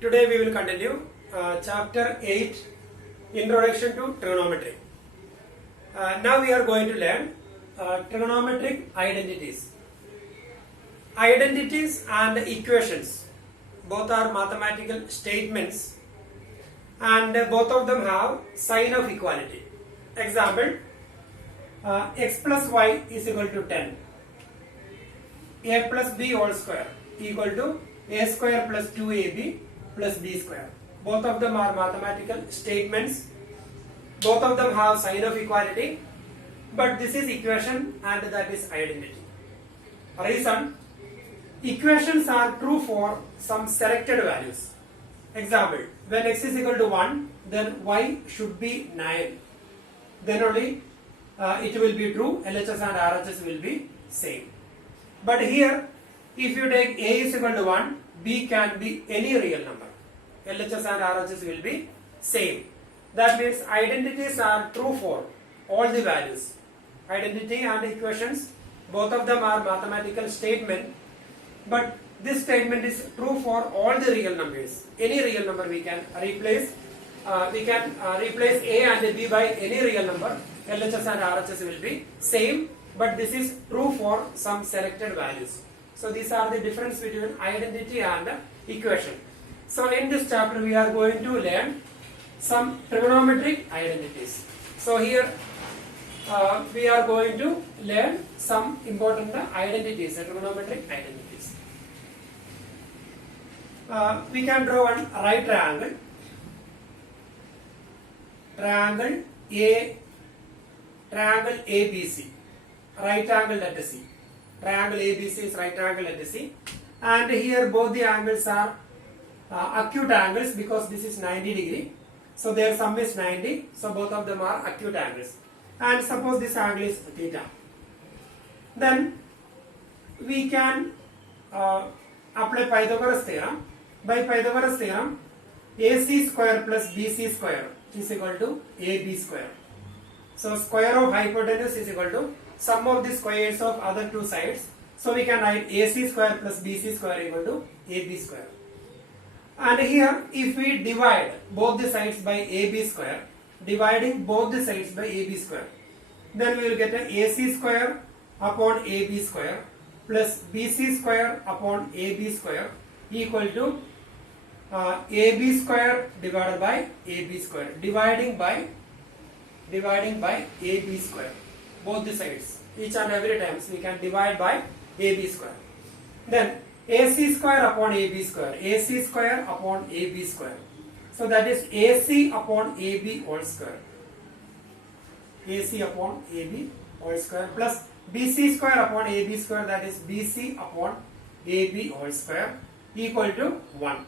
Today we will continue chapter 8, Introduction to Trigonometry. Now we are going to learn trigonometric identities. Identities and equations both are mathematical statements and both of them have sign of equality. Example, x plus y is equal to 10. A plus b whole square equal to a square plus 2ab plus b square. Both of them are mathematical statements. Both of them have sign of equality, but this is equation and that is identity. Reason, equations are true for some selected values. Example, when x is equal to 1, then y should be 9. Then only it will be true, LHS and RHS will be same. But here, if you take a is equal to 1, b can be any real number. LHS and RHS will be same. That means identities are true for all the values. Identity and equations, both of them are mathematical statement, but this statement is true for all the real numbers. Any real number we can replace. Replace a and b by any real number. LHS and RHS will be same, but this is true for some selected values. So these are the difference between identity and equation. So in this chapter we are going to learn some trigonometric identities. So here we are going to learn some important identities, trigonometric identities. We can draw one right triangle. Triangle ABC. Right angle at C. Triangle ABC is right angle at C. And here both the angles are acute angles because this is 90 degree. So their sum is 90. So both of them are acute angles. And suppose this angle is theta. Then we can apply Pythagoras theorem. By Pythagoras theorem, AC square plus BC square is equal to AB square. So square of hypotenuse is equal to sum of the squares of other two sides. So we can write AC square plus BC square equal to AB square. And here if we divide both the sides by AB square, dividing both the sides by AB square, then we will get an AC square upon AB square plus BC square upon AB square equal to AB square divided by AB square, dividing by AB square, both the sides. Each and every times we can divide by AB square. Then AC square upon AB square, AC square upon AB square. So that is AC upon AB whole square. AC upon AB whole square plus BC square upon AB square, that is BC upon AB whole square equal to 1.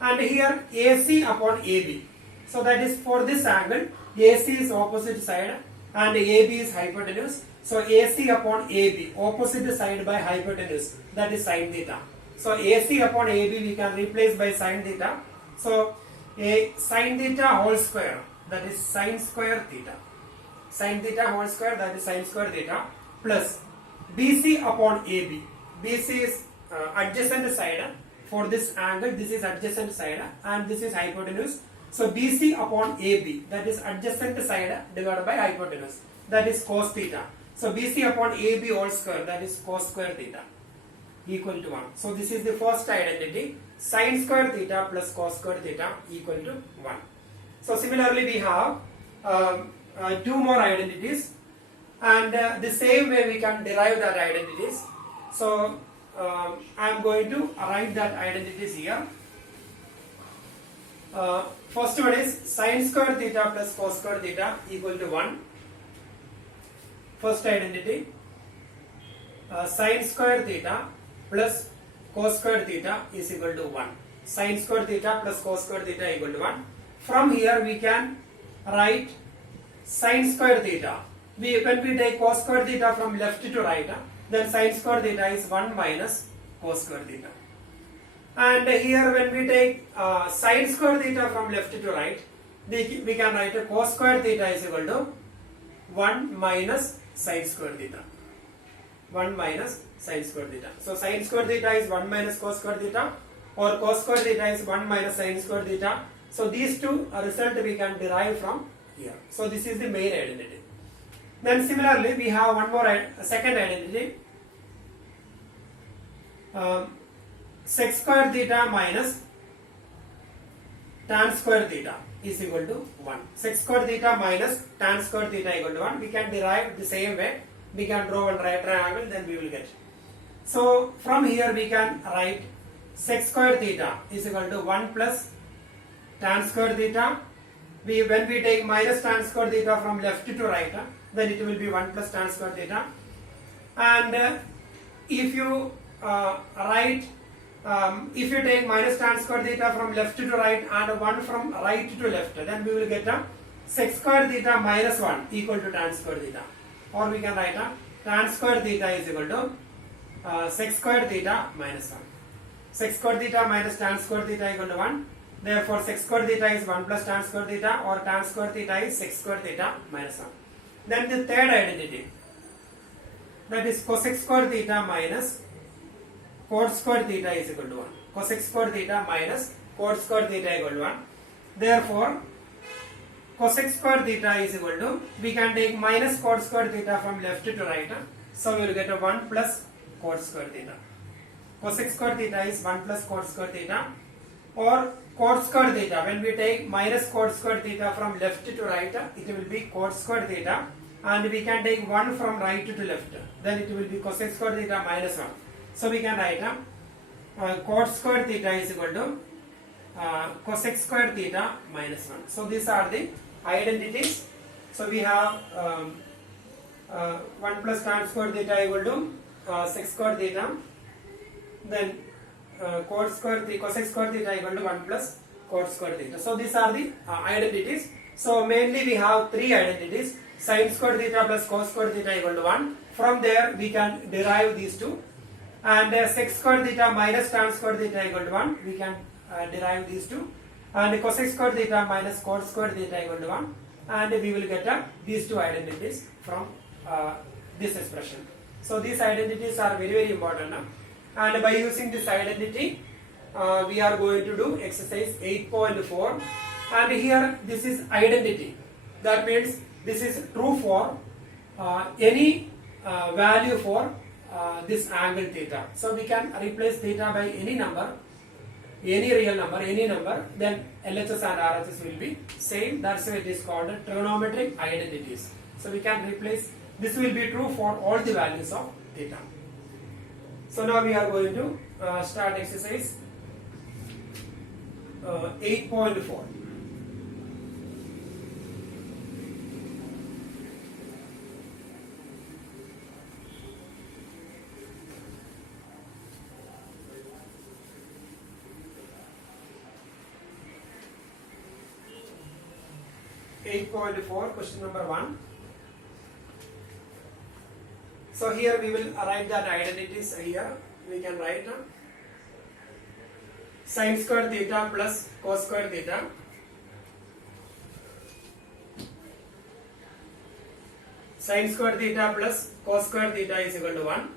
And here AC upon AB. So that is for this angle, AC is opposite side and AB is hypotenuse. So AC upon AB, opposite side by hypotenuse, that is sin theta. So AC upon AB we can replace by sin theta. So a sin theta whole square, that is sin square theta. Sin theta whole square, that is sin square theta, plus BC upon AB. BC is adjacent side. For this angle, this is adjacent side and this is hypotenuse. So BC upon AB, that is adjacent side divided by hypotenuse, that is cos theta. So BC upon AB whole square, that is cos square theta equal to 1. So this is the first identity, sin square theta plus cos square theta equal to 1. So similarly we have two more identities, and the same way we can derive that identities. So I am going to write that identities here. First one is sin square theta plus cos square theta equal to 1. First identity, sin square theta plus cos square theta is equal to 1. Sin square theta plus cos square theta equal to 1. From here we can write sin square theta. When we take cos square theta from left to right, then sin square theta is 1 minus cos square theta. And here when we take sin square theta from left to right, we can write a cos square theta is equal to 1 minus sin square theta. 1 minus sin square theta. So sin square theta is 1 minus cos square theta, or cos square theta is 1 minus sin square theta. So these two result we can derive from here. So this is the main identity. Then similarly we have one more second identity. Sec square theta minus tan square theta is equal to 1. Sec square theta minus tan square theta equal to 1. We can derive the same way. We can draw one right triangle, then we will get. So from here we can write sec square theta is equal to 1 plus tan square theta. When we take minus tan square theta from left to right, then it will be 1 plus tan square theta. And if you if you take minus tan square theta from left to right and 1 from right to left, then we will get a sec square theta minus 1 equal to tan square theta. Or we can write a tan square theta is equal to sec square theta minus 1. Sec square theta minus tan square theta equal to 1. Therefore, sec square theta is 1 plus tan square theta, or tan square theta is sec square theta minus 1. Then the third identity, that is cosec square theta minus cot square theta is equal to 1. Cosec square theta minus cot square theta equal to 1. Therefore, cosec square theta is equal to, we can take minus cot square theta from left to right. So we will get a 1 plus cot square theta. Cosec square theta is 1 plus cot square theta, or cot square theta. When we take minus cot square theta from left to right, it will be cot square theta, and we can take 1 from right to left, then it will be cosec square theta minus 1. So we can write cot square theta is equal to cosec square theta minus 1. So these are the identities. So we have 1 plus tan square theta equal to sec square theta, then cosec square theta equal to 1 plus cot square theta. So these are the identities. So mainly we have three identities: sin square theta plus cos square theta equal to 1. From there we can derive these two. And sec square theta minus tan square theta equal to 1. We can derive these two. And cosec square theta minus cot square theta equal to 1. And we will get these two identities from this expression. So these identities are very, very important. And by using this identity, we are going to do exercise 8.4. And here this is identity. That means this is true for any value for this angle theta. So we can replace theta by any number, any real number, any number, then LHS and RHS will be same. That's why it is called trigonometric identities. So we can replace, this will be true for all the values of theta. So now we are going to start exercise 8.4. Question number 1. So here we will write that identities here. We can write sin square theta plus cos square theta sin square theta plus cos square theta is equal to 1.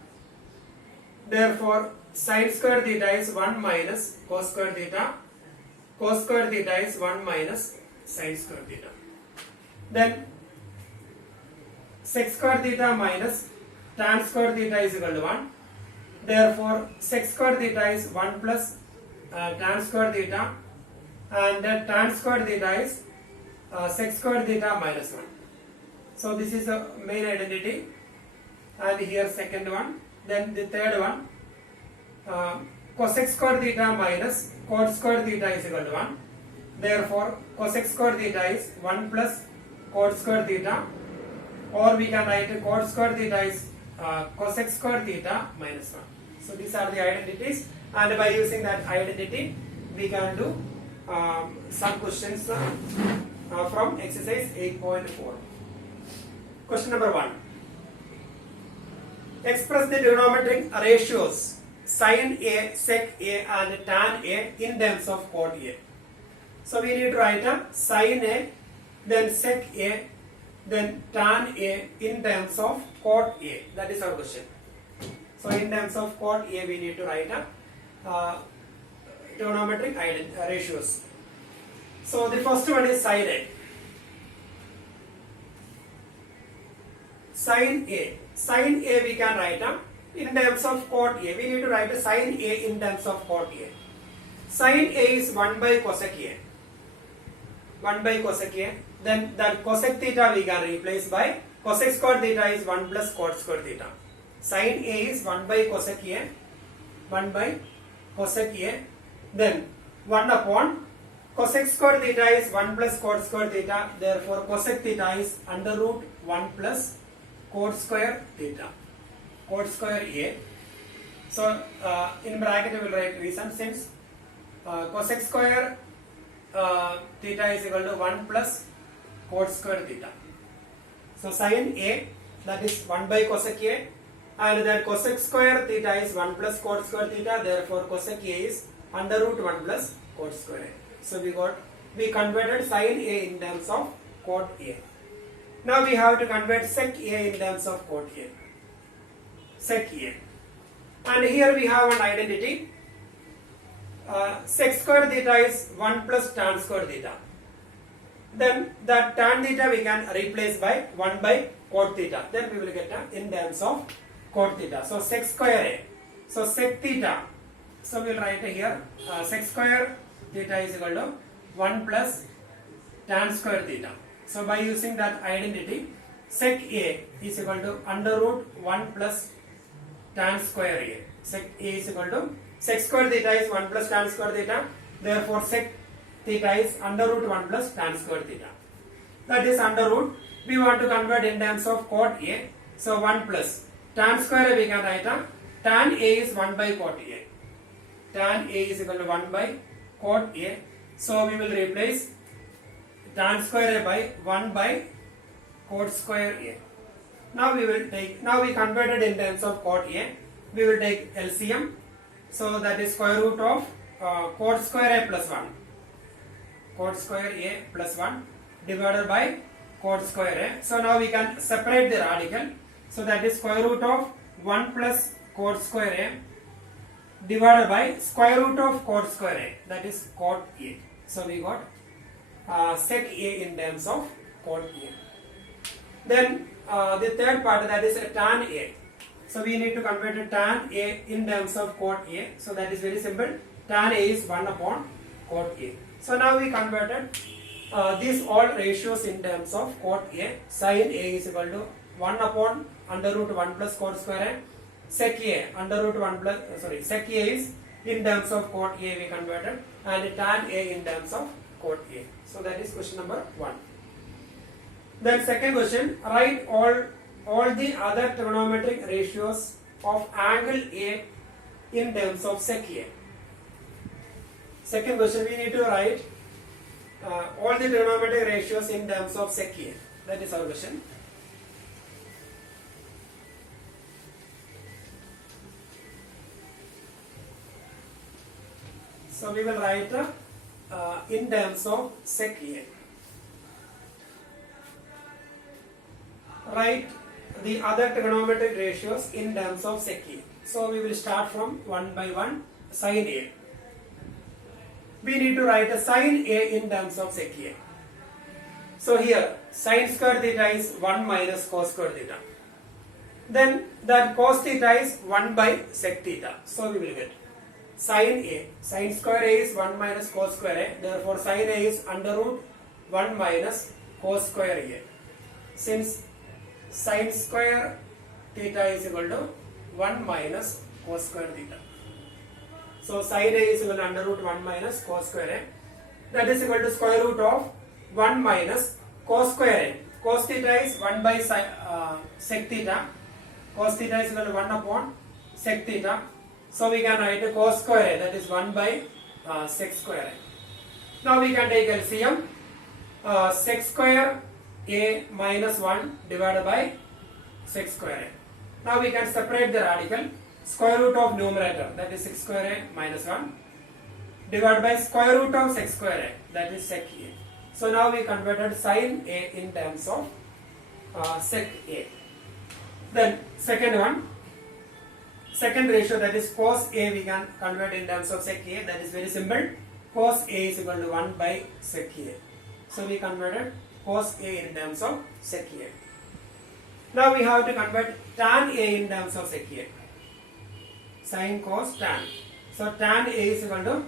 Therefore, sin square theta is 1 minus cos square theta. Cos square theta is 1 minus sin square theta. Then sec square theta minus tan square theta is equal to 1. Therefore, sec square theta is 1 plus tan square theta, and then tan square theta is sec square theta minus 1. So this is the main identity, and here second one. Then the third one, cosec square theta minus cot square theta is equal to 1. Therefore, cosec square theta is 1 plus cot square theta, or we can write cot square theta is cosec square theta minus 1. So these are the identities, and by using that identity we can do some questions from exercise 8.4. Question number 1. Express the trigonometric ratios sin A, sec A and tan A in terms of cot A. So we need to write sin A, then sec A, then tan A in terms of cot A. That is our question. So in terms of cot A we need to write trigonometric ratios. So the first one is sine A. Sine A. Sine A we can write in terms of cot A. We need to write a sine A in terms of cot A. Sine A is 1 by cosec A. 1 by cosec A. Then that cosec theta we can replace by cosec square theta is 1 plus cot square theta. Sine A is 1 by cosec A. 1 by cosec A. Then 1 upon cosec square theta is 1 plus cot square theta. Therefore cosec theta is under root 1 plus cot square theta. Cot square A. So in bracket we will write reason since cosec square theta is equal to 1 plus cot square theta. So sin A, that is 1 by cosec A, and then cosec square theta is 1 plus cot square theta. Therefore cosec A is under root 1 plus cot square A. So we converted sin A in terms of cot A. Now we have to convert sec A in terms of cot A. Sec A. And here we have an identity. Sec square theta is 1 plus tan square theta. Then that tan theta we can replace by 1 by cot theta. Then we will get in terms of cot theta. So sec square A. So sec theta. So we will write here sec square theta is equal to 1 plus tan square theta. So by using that identity, sec A is equal to under root 1 plus tan square A. Sec A is equal to sec square theta is 1 plus tan square theta. Therefore sec theta is under root 1 plus tan square theta. That is under root. We want to convert in terms of cot A. So 1 plus tan square A we can write tan A is 1 by cot A. Tan A is equal to 1 by cot A. So we will replace tan square A by 1 by cot square A. Now we converted in terms of cot A. We will take LCM. So that is square root of cot square A plus 1. Cot square A plus 1 divided by cot square A. So now we can separate the radical. So that is square root of 1 plus cot square A divided by square root of cot square A. That is cot A. So we got sec A in terms of cot A. Then the third part, that is tan A. So we need to convert a tan A in terms of cot A. So that is very simple. Tan A is 1 upon cot A. So now we converted these all ratios in terms of cot A. Sin A is equal to 1 upon under root 1 plus cot square A. Sec A under root 1 plus sec A is in terms of cot A we converted, and tan A in terms of cot A. So that is question number 1. Then second question, write all the other trigonometric ratios of angle A in terms of sec A. Second question, we need to write all the trigonometric ratios in terms of sec A. That is our question. So we will write in terms of sec A. Write the other trigonometric ratios in terms of sec A. So we will start from one by one. Sin A. We need to write a sin A in terms of sec A. So here sin square theta is 1 minus cos square theta. Then that cos theta is 1 by sec theta. So we will get sin A. Sin square A is 1 minus cos square A. Therefore sin A is under root 1 minus cos square A. Since sin square theta is equal to 1 minus cos square theta. So sin A is equal to under root 1 minus cos square A. That is equal to square root of 1 minus cos square A. Cos theta is 1 by sec theta. Cos theta is equal to 1 upon sec theta. So we can write a cos square A, that is 1 by sec square A. Now we can take LCM. Sec square A minus 1 divided by sec square A. Now we can separate the radical. Square root of numerator, that is sec square A minus 1, divided by square root of sec square A, that is sec A. So now we converted sin A in terms of sec A. Then second one, second ratio, that is cos A, we can convert in terms of sec A. That is very simple. Cos A is equal to 1 by sec A. So we converted cos A in terms of sec A. Now we have to convert tan A in terms of sec A. Sin, cos, tan. So tan A is equal to,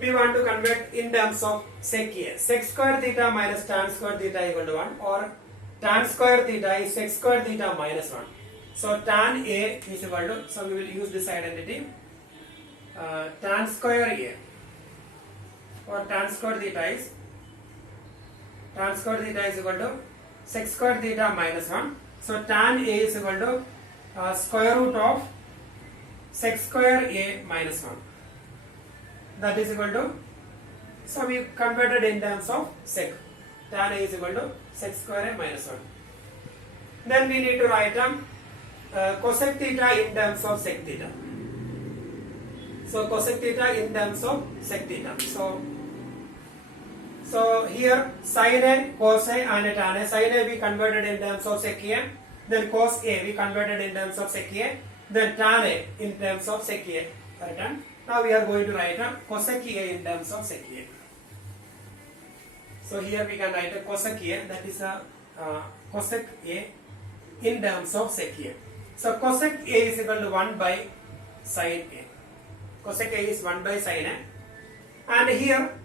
we want to convert in terms of sec A. Sec square theta minus tan square theta equal to 1, or tan square theta is sec square theta minus 1. So tan A is equal to, so we will use this identity, tan square A, or tan square theta is equal to sec square theta minus 1. So tan A is equal to square root of sec square A minus 1. That is equal to, so we converted in terms of sec. Tan A is equal to sec square A minus 1. Then we need to write cosec theta in terms of sec theta. So cosec theta in terms of sec theta. So here sin A, cos A and tan A. Sin A we converted in terms of sec A. Then cos A we converted in terms of sec A. Then tan A in terms of sec A. Right? Now we are going to write cosec A in terms of sec A. So here we can write a cosec A, that is a cosec A in terms of sec A. So cosec A is equal to 1 by sin A. Cosec A is 1 by sin A. And here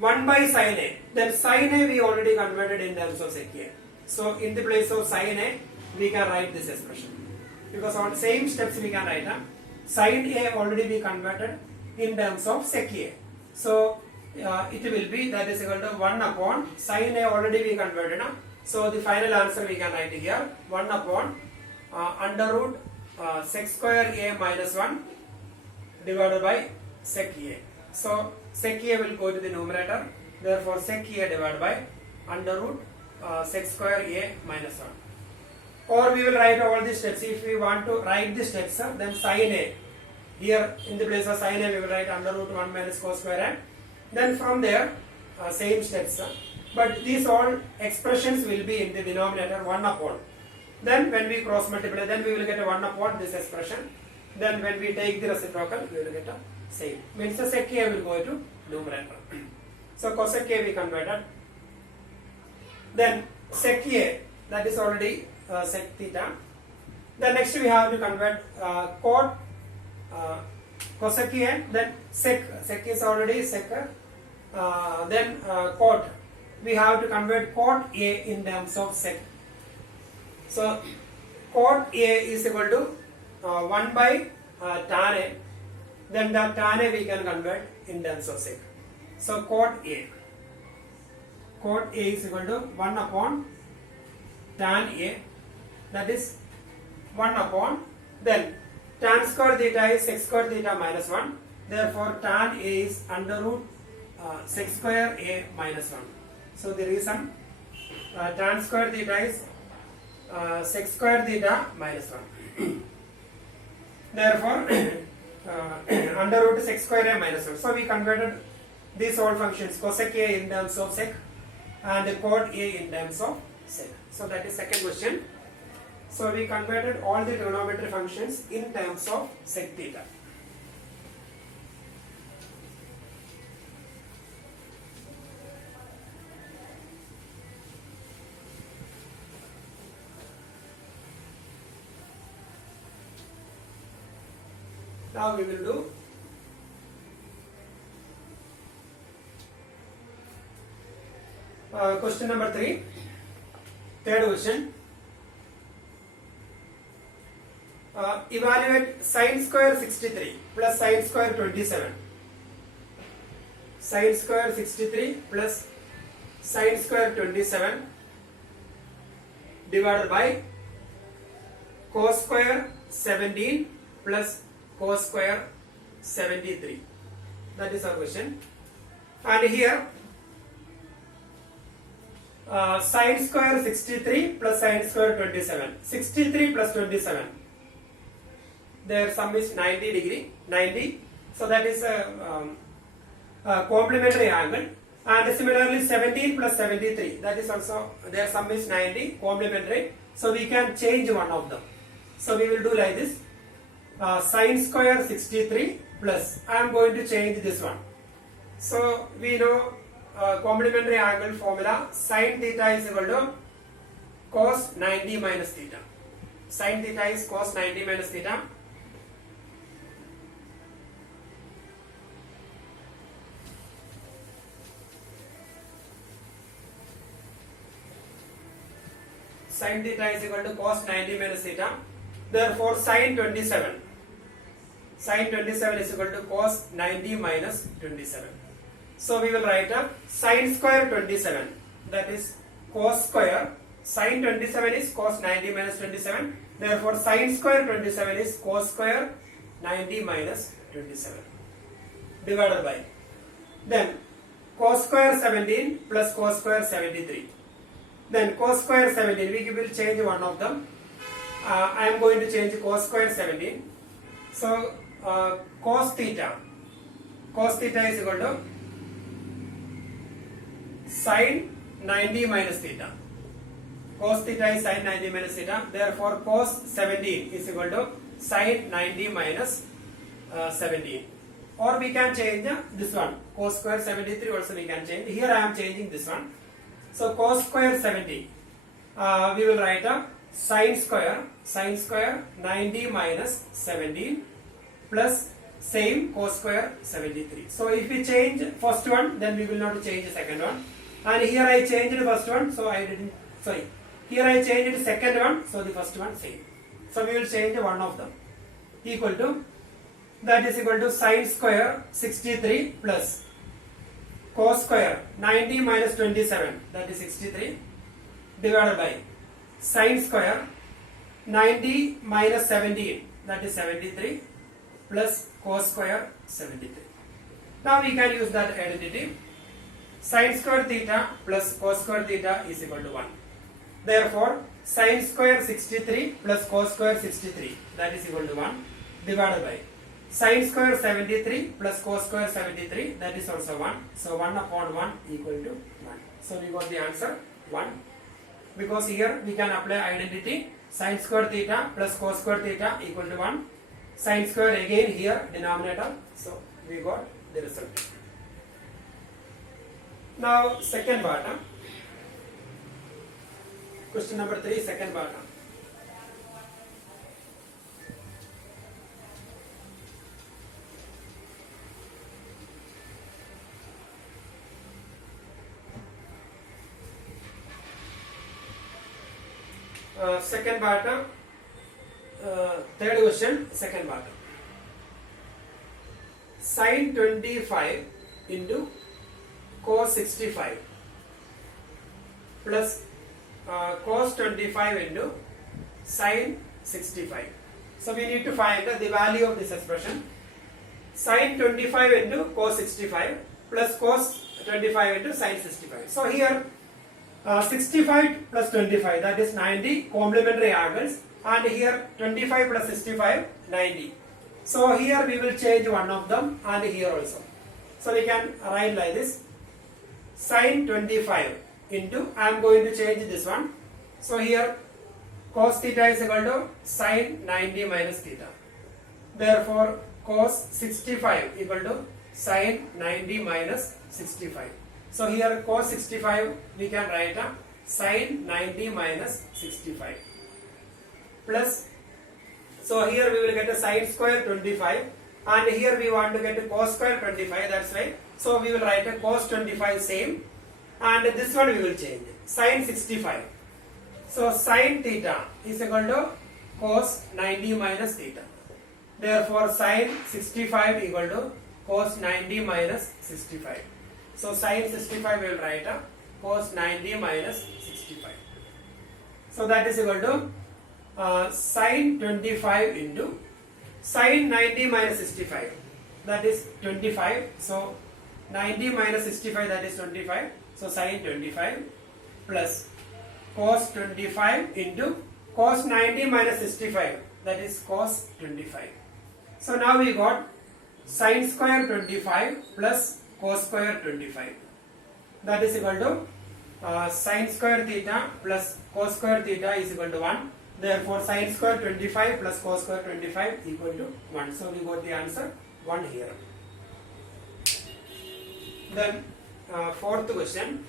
1 by sin A. Then sin A we already converted in terms of sec A. So in the place of sin A, we can write this expression. Because on same steps we can write sin A already we converted in terms of sec A. So it will be, that is equal to 1 upon sin A already we converted. So the final answer we can write here 1 upon under root sec square A minus 1 divided by sec A. So sec A will go to the numerator. Therefore sec A divided by under root sec square A minus 1. Or we will write all the steps. If we want to write the steps, then sin A, here in the place of sin A we will write under root 1 minus cos square A. Then from there same steps, but these all expressions will be in the denominator 1 upon. Then when we cross multiply, then we will get a 1 upon this expression. Then when we take the reciprocal, we will get a same. Means the sec A will go to numerator. So cosec A we converted. Then sec A, that is already sec theta. Then next we have to convert cot cosec A. Then sec is already sec. Then cot, we have to convert cot A in terms of sec. So cot A is equal to 1 by tan A. Then the tan A we can convert in terms of sec. So cot A is equal to 1 upon tan A, that is 1 upon, then tan square theta is sec square theta minus 1. Therefore tan A is under root sec square A minus 1. So the reason tan square theta is sec square theta minus 1. Therefore under root sec square A minus 1. So we converted these all functions, cosec A in terms of sec and cot A in terms of sec. So that is second question. So we converted all the trigonometry functions in terms of sec theta. Now we will do question number 3. Third question. Evaluate sin square 63 plus sin square 27. Sin square 63 plus sin square 27 divided by cos square 17 plus cos square 73. That is our question. And here sin square 63 plus sin square 27. 63 plus 27. Their sum is 90. So that is a complementary angle. And similarly 17 plus 73. That is also, their sum is 90, complementary. So we can change one of them. So we will do like this. Sine square 63 plus, I am going to change this one. So we know complementary angle formula, sine theta is equal to cos 90 minus theta. Sine theta is cos 90 minus theta. Sine theta is equal to cos 90 minus theta. Therefore, sine 27. Sine 27 is equal to cos 90 minus 27. So we will write up sine square 27. That is cos square. Sine 27 is cos 90 minus 27. Therefore, sine square 27 is cos square 90 minus 27 divided by. Then cos square 17 plus cos square 73. Then cos square 17, we will change one of them. I am going to change cos square 17. So cos theta is equal to sine 90 minus theta. Cos theta is sine 90 minus theta. Therefore, cos 17 is equal to sine 90 minus 17. Or we can change this one. Cos square 73 also we can change. Here I am changing this one. So cos square 70, we will write up sine square 90 minus 17 plus same cos square 73. So if we change first one, then we will not change the second one. And here I changed the first one, so I didn't, sorry. Here I changed the second one, so the first one same. So we will change one of them. Equal to, that is equal to sine square 63 plus cos square 90 minus 27, that is 63, divided by sine square 90 minus 17, that is 73, plus cos square 73. Now we can use that identity. Sine square theta plus cos square theta is equal to 1. Therefore, sine square 63 plus cos square 63, that is equal to 1, divided by sine square 73 plus cos square 73, that is also 1. So 1 upon 1 equal to 1. So we got the answer 1. Because here we can apply identity. Sine square theta plus cos square theta equal to 1. Sine square again here denominator. So we got the result. Now second part. Question number 3, second part. Second part, third question, second part. Sin 25 into cos 65 plus cos 25 into sin 65. So we need to find the value of this expression. Sin 25 into cos 65 plus cos 25 into sin 65. So here 65 plus 25, that is 90 complementary angles, and here 25 plus 65, 90. So here we will change one of them, and here also. So we can write like this: sin 25 into, I am going to change this one. So here cos theta is equal to sin 90 minus theta. Therefore cos 65 equal to sin 90 minus 65. So here cos 65 we can write a sin 90 minus 65 plus, so here we will get a sin square 25, and here we want to get a cos square 25, that's right. So we will write a cos 25 same, and this one we will change sin 65. So sin theta is equal to cos 90 minus theta. Therefore sin 65 equal to cos 90 minus 65. So sin 65 we will write a cos 90 minus 65. So that is equal to sin 25 into sin 90 minus 65, that is 25. So 90 minus 65, that is 25. So sin 25 plus cos 25 into cos 90 minus 65, that is cos 25. So now we got sin square 25 plus cos square 25, that is equal to sin square theta plus cos square theta is equal to 1. Therefore, sin square 25 plus cos square 25 equal to 1. So, we got the answer 1 here. Then, fourth question.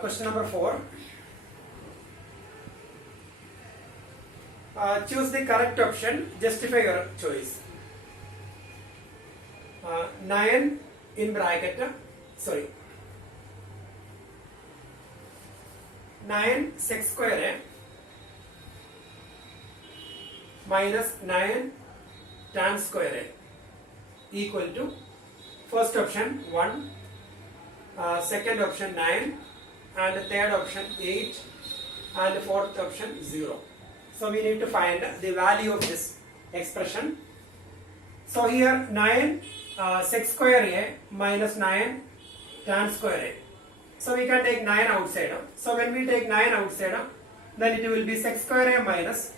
Question number 4. Choose the correct option. Justify your choice. 9 in bracket. Sorry. 9 sec square minus 9 tan square equal to first option 1, second option 9, and third option 8, and fourth option 0. So we need to find the value of this expression. So here 9 sec square a minus 9 tan square a. So we can take 9 outside. So when we take 9 outside, then it will be sec square a minus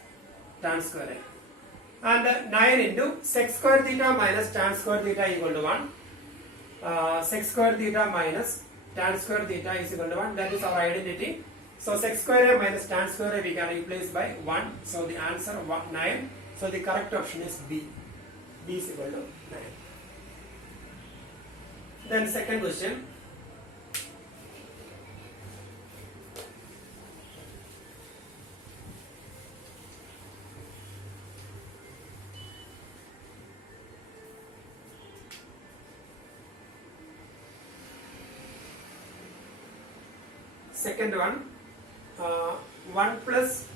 tan square a. And 9 into sec square theta minus tan square theta equal to 1. Sec square theta minus tan square theta is equal to 1. That is our identity. So sec square a minus tan square a we can replace by 1. So the answer 9. So the correct option is B. B is equal to 9. Then second question. Second one, 1 plus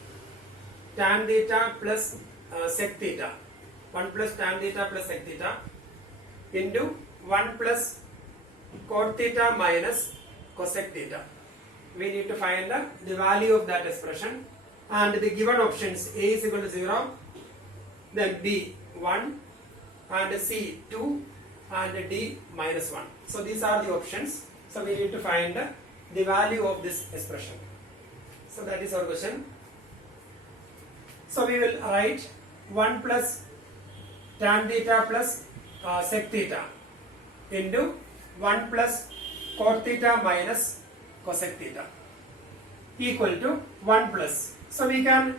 tan theta plus sec theta, 1 plus tan theta plus sec theta into 1 plus cot theta minus cosec theta. We need to find the value of that expression, and the given options A is equal to 0, then B 1, and C 2, and D minus 1. So these are the options. So we need to find the value of this expression. So that is our question. So we will write 1 plus tan theta plus sec theta into 1 plus cot theta minus cosec theta equal to 1 plus. So we can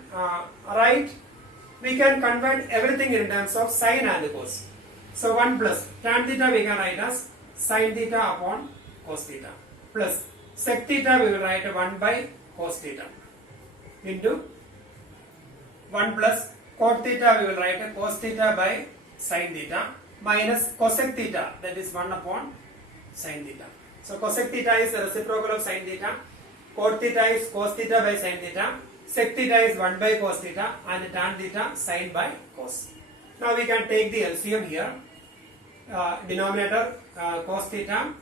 we can convert everything in terms of sine and cos. So 1 plus tan theta we can write as sine theta upon cos theta, plus sec theta we will write 1 by cos theta into 1 plus cot theta we will write cos theta by sin theta minus cosec theta, that is 1 upon sin theta. So cosec theta is the reciprocal of sin theta, cot theta is cos theta by sin theta, sec theta is 1 by cos theta, and tan theta sin by cos. Now we can take the LCM here. Denominator cos theta,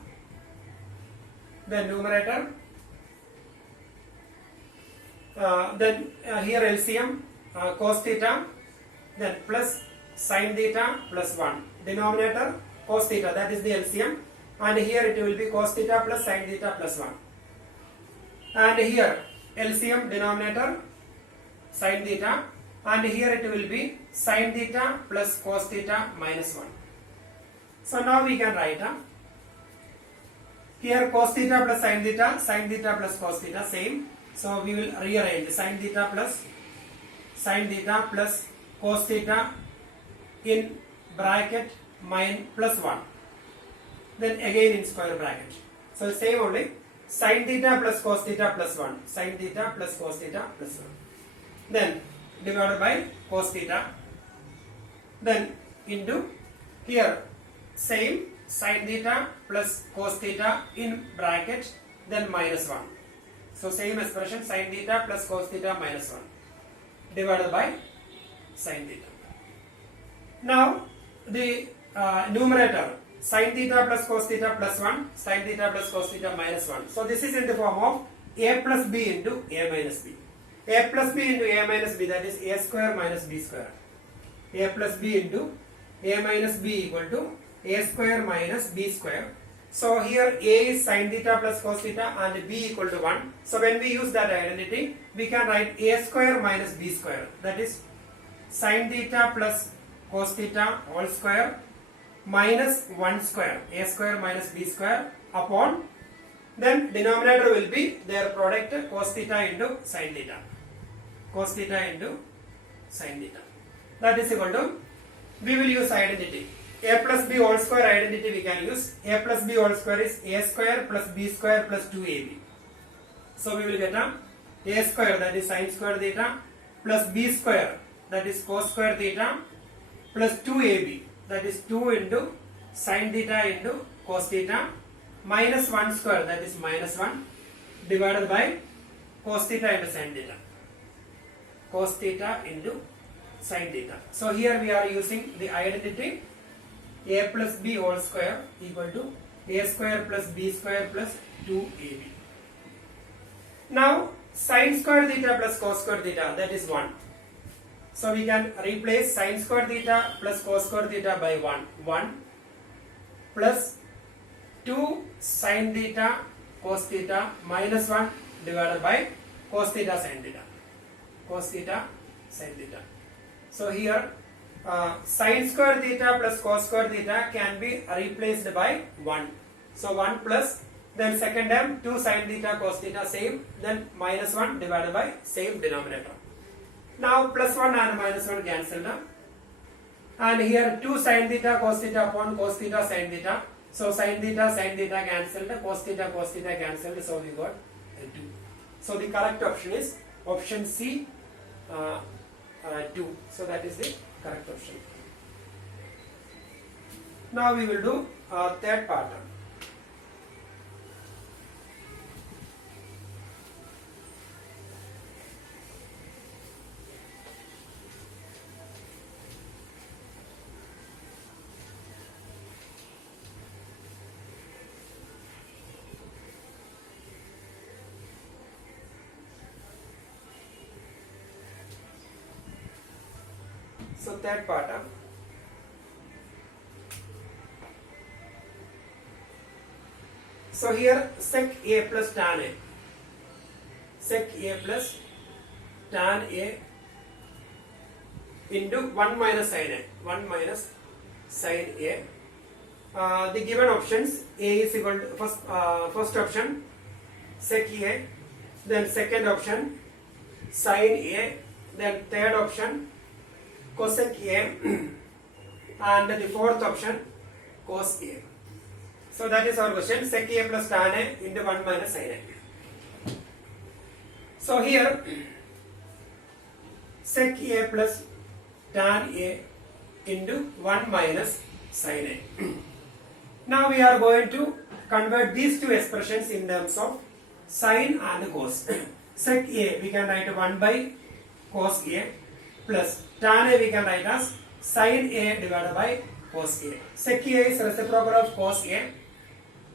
then numerator, then here LCM cos theta, then plus sin theta plus 1. Denominator cos theta, that is the LCM, and here it will be cos theta plus sin theta plus 1. And here LCM denominator sin theta, and here it will be sin theta plus cos theta minus 1. So now we can write here cos theta plus sin theta plus cos theta, same. So we will rearrange sin theta plus cos theta in bracket plus 1. Then again in square bracket. So same only, sin theta plus cos theta plus 1. Sin theta plus cos theta plus 1. Then divided by cos theta. Then into here same sin theta plus cos theta in bracket, then minus 1. So same expression, sin theta plus cos theta minus 1 divided by sin theta. Now the numerator sin theta plus cos theta plus 1, sin theta plus cos theta minus 1. So this is in the form of a plus b into a minus b. A plus b into a minus b, that is a square minus b square. A plus b into a minus b equal to a square minus b square. So here a is sin theta plus cos theta and b equal to 1. So when we use that identity, we can write a square minus b square, that is sin theta plus cos theta whole square minus 1 square, a square minus b square upon, then denominator will be their product cos theta into sin theta. Cos theta into sin theta. That is equal to, we will use identity. A plus b whole square identity we can use. A plus b whole square is a square plus b square plus 2ab. So we will get a square, that is sin square theta, plus b square, that is cos square theta, plus 2ab, that is 2 into sin theta into cos theta, minus 1 square, that is minus 1, divided by cos theta into sin theta. Cos theta into sin theta. So here we are using the identity a plus b whole square equal to a square plus b square plus 2ab. Now sin square theta plus cos square theta, that is 1. So we can replace sin square theta plus cos square theta by 1. 1 plus 2 sin theta cos theta minus 1 divided by cos theta sin theta. Cos theta sin theta. So here sin square theta plus cos square theta can be replaced by 1. So 1 plus, then second term 2 sin theta cos theta same, then minus 1 divided by same denominator. Now plus 1 and minus 1 cancelled, and here 2 sin theta cos theta upon cos theta sin theta. So sin theta cancelled, cos theta cancelled, so we got 2. So the correct option is option C, 2. So that is the correct option. Now we will do third part. So third part. So here sec a plus tan a. Sec a plus tan a into 1 minus sin a. 1 minus sin a. The given options, a is equal to first option sec a, then second option sin a, then third option cosec a, and the fourth option cos a. So that is our question, sec a plus tan a into 1 minus sin a. So here sec a plus tan a into 1 minus sin a. Now we are going to convert these two expressions in terms of sin and cos. Sec a we can write 1 by cos a plus tan a we can write as sin a divided by cos a. Sec a is reciprocal of cos a.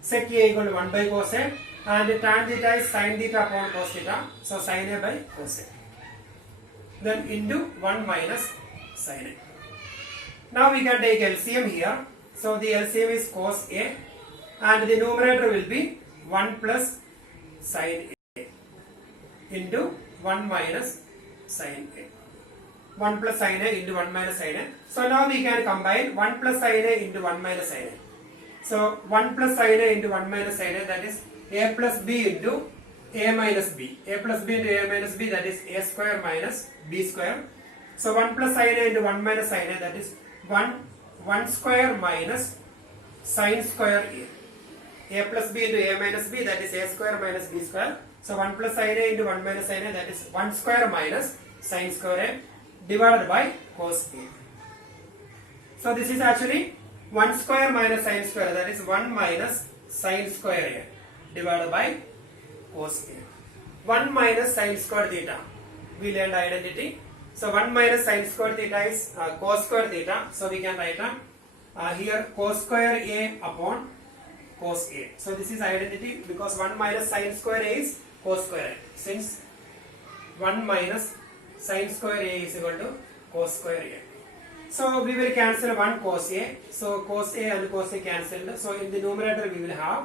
Sec a equal to 1 by cos a, and tan theta is sin theta upon cos theta. So sin a by cos a. Then into 1 minus sin a. Now we can take LCM here. So the LCM is cos a, and the numerator will be 1 plus sin a into 1 minus sin a. 1 plus sin a into 1 minus sin a. So now we can combine 1 plus sin a into 1 minus sin a. So 1 plus sin a into 1 minus sin a, that is a plus b into a minus b. A plus b into a minus b, that is a square minus b square. So 1 plus sin a into 1 minus sin a, that is 1 square minus sin square a. A plus b into a minus b, that is a square minus b square. So 1 plus sin a into 1 minus sin a, that is 1 square minus sin square a divided by cos a. So this is actually 1 square minus sin square, that is 1 minus sin square a divided by cos a. 1 minus sin square theta, we learned identity. So 1 minus sin square theta is cos square theta. So we can write here cos square a upon cos a. So this is identity because 1 minus sin square a is cos square a. Since 1 minus sin square a is equal to cos square a. So we will cancel 1 cos a. So cos a and cos a cancelled. So in the numerator we will have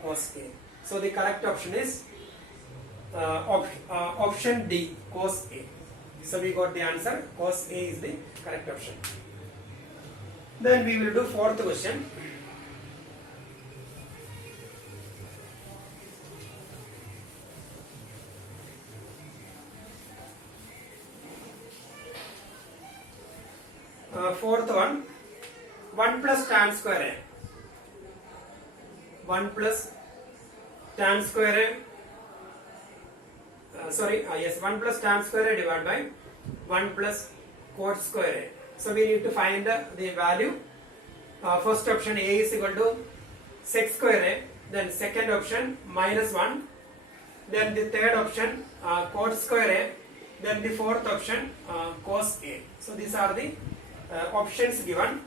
cos a. So the correct option is option D, cos a. So we got the answer, cos a is the correct option. Then we will do fourth question. Fourth one, 1 plus tan square a. 1 plus tan square a. Yes, 1 plus tan square a divided by 1 plus cot square a. So we need to find the value. First option a is equal to sec square a. Then second option minus 1. Then the third option cot square a. Then the fourth option cos a. So these are the options given.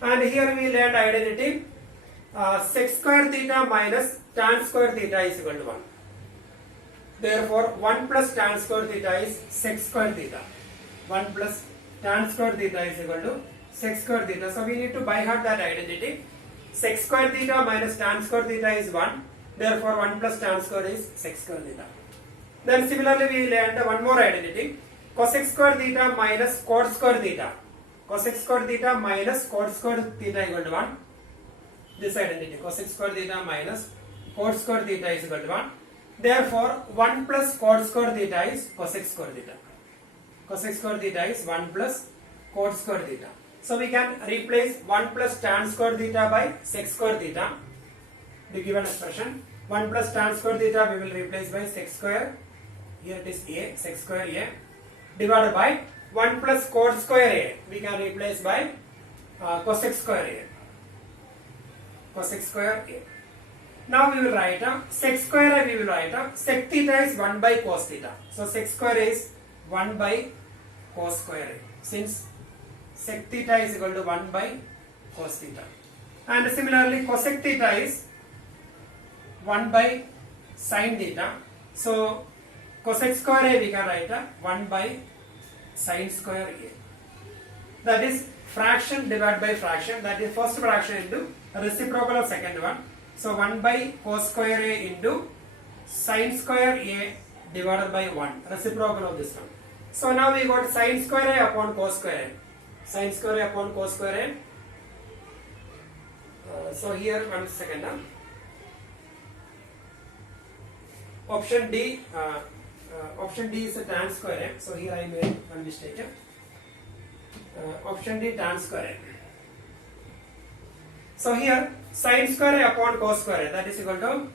And here we learned identity. Sec square theta minus tan square theta is equal to 1. Therefore 1 plus tan square theta is sec square theta. 1 plus tan square theta is equal to sec square theta. So we need to by heart that identity. Sec square theta minus tan square theta is 1. Therefore 1 plus tan square is sec square theta. Then similarly we learned one more identity. Cosec square theta minus cot square theta. Cosec square theta minus cot square theta equal to 1. This identity, cosec square theta minus cot square theta is equal to 1. Therefore 1 plus cot square theta is cosec square theta. Cosec square theta is 1 plus cot square theta. So we can replace 1 plus tan square theta by sec square theta. The given expression 1 plus tan square theta we will replace by sec square. Here it is a, sec square a, divided by 1 plus cot square a. We can replace by cosec square a. Cosec square a. Now we will write sec square a, we will write sec theta is 1 by cos theta. So sec square a is 1 by cos square a. Since sec theta is equal to 1 by cos theta. And similarly cosec theta is 1 by sin theta. So cosec square a we can write 1 by sin square a. That is fraction divided by fraction. That is first fraction into reciprocal of second one. So 1 by cos square a into sin square a divided by 1. Reciprocal of this one. So now we got sin square a upon cos square a. Sin square a upon cos square a. So here 1 second. Option D. Option D is a tan square a. So here I made one mistake. Option D tan square a. So here sin square a upon cos square a, that is equal to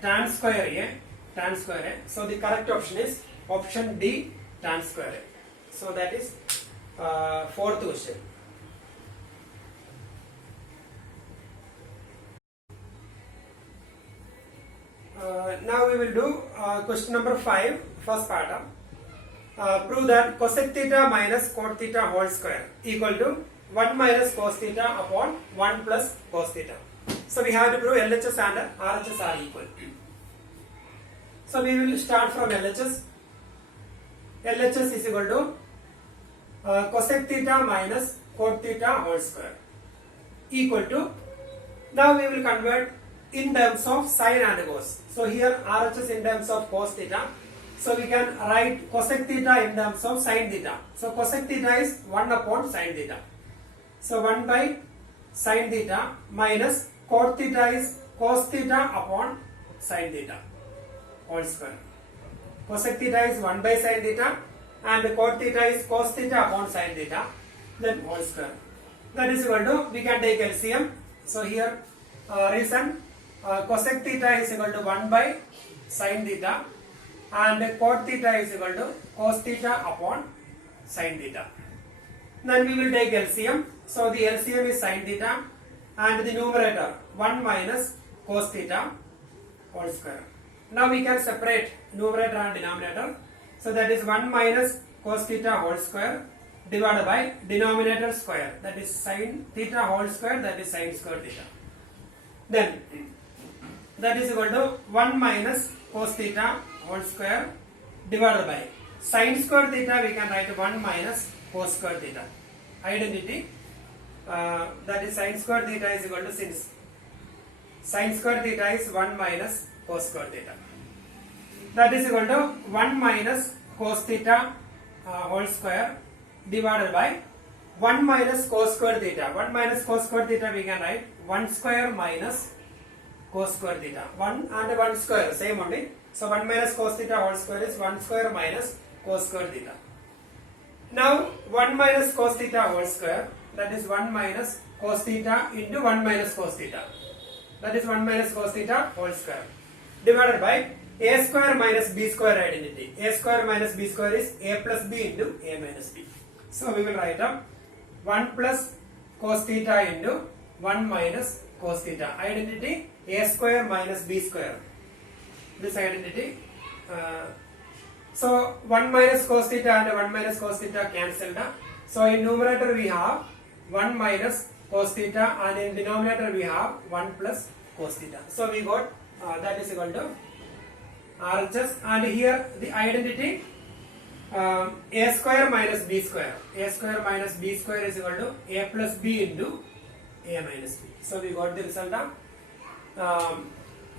tan square a. Tan square a. So the correct option is option D tan square a. So that is fourth question. Now we will do question number 5, first part. Prove that cosec theta minus cot theta whole square equal to 1 minus cos theta upon 1 plus cos theta. So we have to prove LHS and RHS are equal. So we will start from LHS. LHS is equal to cosec theta minus cot theta whole square equal to, now we will convert in terms of sin and cos. So here RHS in terms of cos theta. So we can write cosec theta in terms of sin theta. So cosec theta is 1 upon sin theta. So 1 by sin theta minus cot theta is cos theta upon sin theta whole square. Cosec theta is 1 by sin theta and cot theta is cos theta upon sin theta, then whole square. That is equal to, we can take LCM. So here reason cosec theta is equal to 1 by sin theta and cot theta is equal to cos theta upon sin theta. Then we will take LCM. So the LCM is sin theta and the numerator 1 minus cos theta whole square. Now we can separate numerator and denominator. So that is 1 minus cos theta whole square divided by denominator square, that is sin theta whole square, that is sin square theta. Then that is equal to 1 minus cos theta whole square divided by sin square theta, we can write 1 minus cos square theta. Identity that is sin square theta is equal to, since sin square theta is 1 minus cos square theta, that is equal to 1 minus cos theta whole square divided by 1 minus cos square theta. 1 minus cos square theta we can write 1 square minus cos square theta. 1 and 1 square same only. So 1 minus cos theta whole square is 1 square minus cos square theta. Now 1 minus cos theta whole square, that is 1 minus cos theta into 1 minus cos theta. That is 1 minus cos theta whole square divided by a square minus b square identity. A square minus b square is a plus b into a minus b. So we will write up 1 plus cos theta into 1 minus cos theta. Identity a square minus b square. This identity. So 1 minus cos theta and 1 minus cos theta cancelled. So in numerator we have 1 minus cos theta and in denominator we have 1 plus cos theta. So we got that is equal to RHS, and here the identity a square minus b square. A square minus b square is equal to a plus b into a minus b. So we got the result of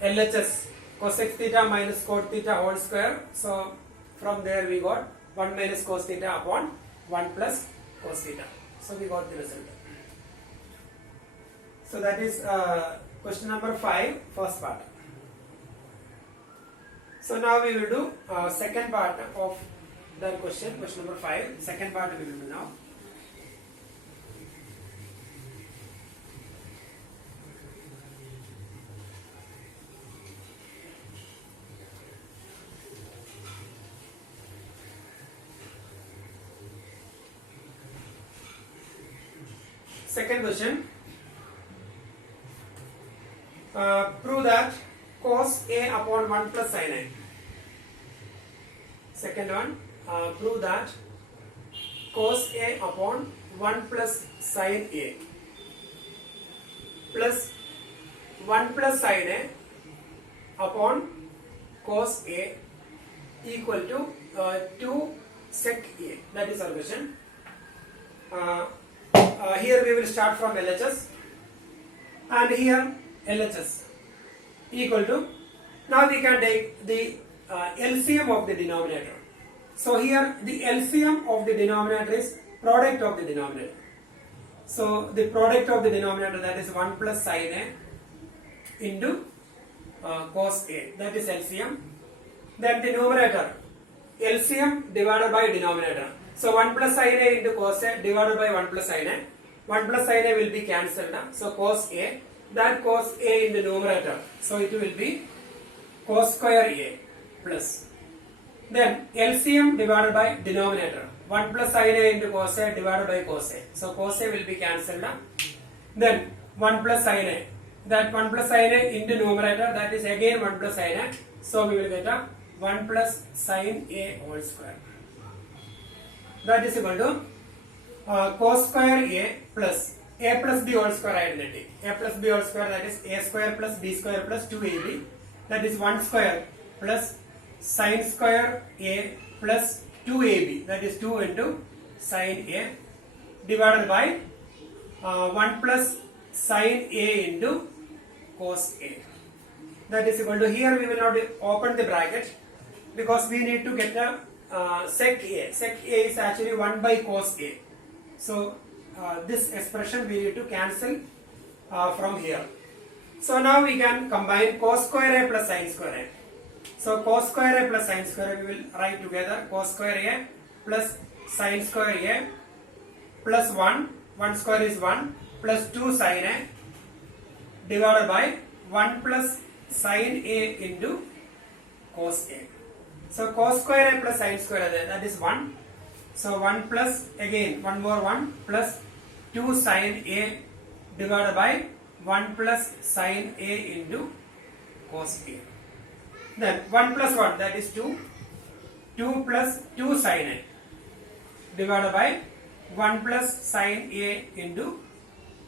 LHS cosec theta minus cot theta whole square. So from there we got 1 minus cos theta upon 1 plus cos theta. So we got the result. So that is question number 5, first part. So now we will do second part of the question number 5. Second part we will do now. Second question. Prove that cos A upon 1 plus sin A. Second one. Prove that cos A upon 1 plus sin A plus 1 plus sin A upon cos A equal to 2 sec A. That is our question. Here we will start from LHS, and here LHS equal to, now we can take the LCM of the denominator. So here the LCM of the denominator is product of the denominator. So the product of the denominator, that is 1 plus sin A into cos A, that is LCM. Then the numerator LCM divided by denominator. So 1 plus sin A into cos A divided by 1 plus sin A. 1 plus sin A will be cancelled. So cos A, that cos A in the numerator. So it will be cos square A plus. Then LCM divided by denominator. 1 plus sin A into cos A divided by cos A. So cos A will be cancelled. Then 1 plus sin A. That 1 plus sin A into numerator, that is again 1 plus sin A. So we will get a 1 plus sin A whole square. That is equal to cos square A plus B whole square identity. A plus B whole square, that is A square plus B square plus 2AB. That is 1 square plus sin square A plus 2AB. That is 2 into sin A divided by 1 plus sin A into cos A. That is equal to, here we will not open the bracket because we need to get a sec A. Sec A is actually 1 by cos A. So this expression we need to cancel from here. So now we can combine cos square A plus sin square A. So cos square A plus sin square A we will write together. Cos square A plus sin square A plus 1. 1 square is 1 plus 2 sin A divided by 1 plus sin A into cos A. So cos square A plus sin square A, that is 1. So 1 plus, again 1 more 1 plus 2 sin A divided by 1 plus sin A into cos A. Then 1 plus 1, that is 2. 2 plus 2 sin A divided by 1 plus sin A into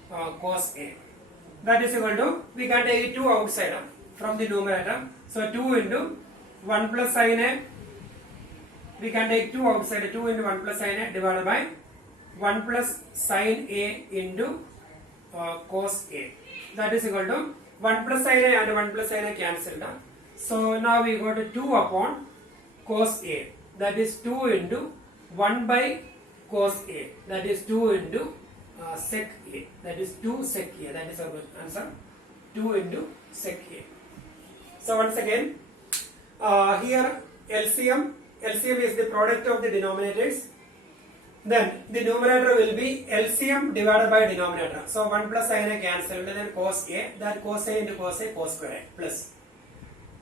cos A. That is equal to, we can take 2 outside from the numerator. So 2 into 1 plus sin A, we can take 2 outside, 2 into 1 plus sin A divided by 1 plus sin A into cos A. That is equal to 1 plus sin A and 1 plus sin A cancelled. So now we go to 2 upon cos A. That is 2 into 1 by cos A. That is 2 into sec A. That is 2 sec A. That is our answer. 2 into sec A. So once again, here LCM is the product of the denominators. Then the numerator will be LCM divided by denominator. So 1 plus sin A cancelled, then cos A, that cos A into cos A, cos square A, plus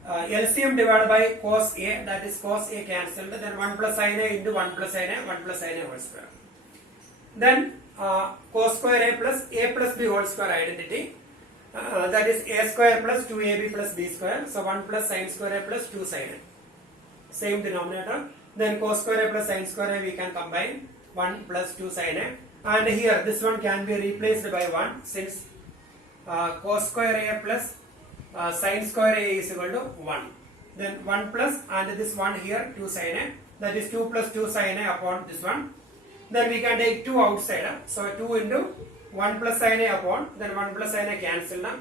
LCM divided by cos A, that is cos A cancelled, then 1 plus sin A into 1 plus sin A, 1 plus sin A whole square. Then cos square A plus B whole square identity, that is A square plus 2AB plus B square, so 1 plus sin square A plus 2 sin A. Same denominator. Then cos square A plus sin square A we can combine, 1 plus 2 sin A, and here this one can be replaced by 1 since cos square A plus sin square A is equal to 1. Then 1 plus and this 1 here 2 sin A, that is 2 plus 2 sin A upon this one. Then we can take 2 outside, so 2 into 1 plus sin A upon, then 1 plus sin A cancel now.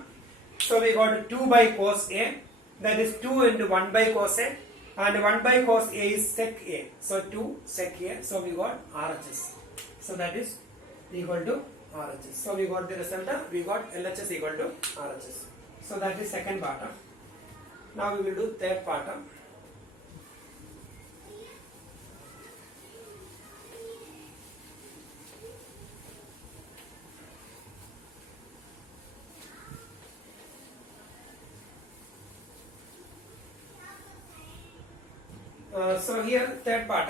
So we got 2 by cos A, that is 2 into 1 by cos A, and 1 by cos A is sec A, so 2 sec A, so we got RHS. So that is equal to RHS. So we got the result, we got LHS equal to RHS. So that is second part. Now we will do third part. So here third part,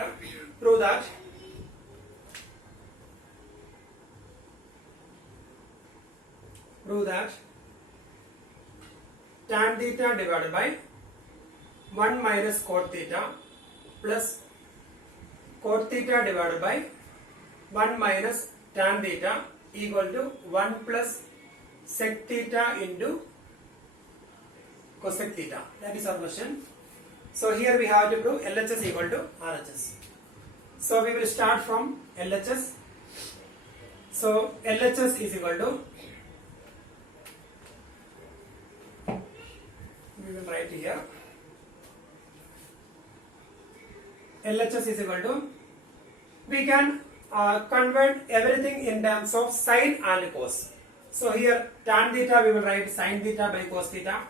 prove that tan theta divided by 1 minus cot theta plus cot theta divided by 1 minus tan theta equal to 1 plus sec theta into cosec theta. That is our question. So here we have to prove LHS equal to RHS. So we will start from LHS. So LHS is equal to, we will write here, LHS is equal to, we can convert everything in terms of sine and cos. So here tan theta we will write sine theta by cos theta,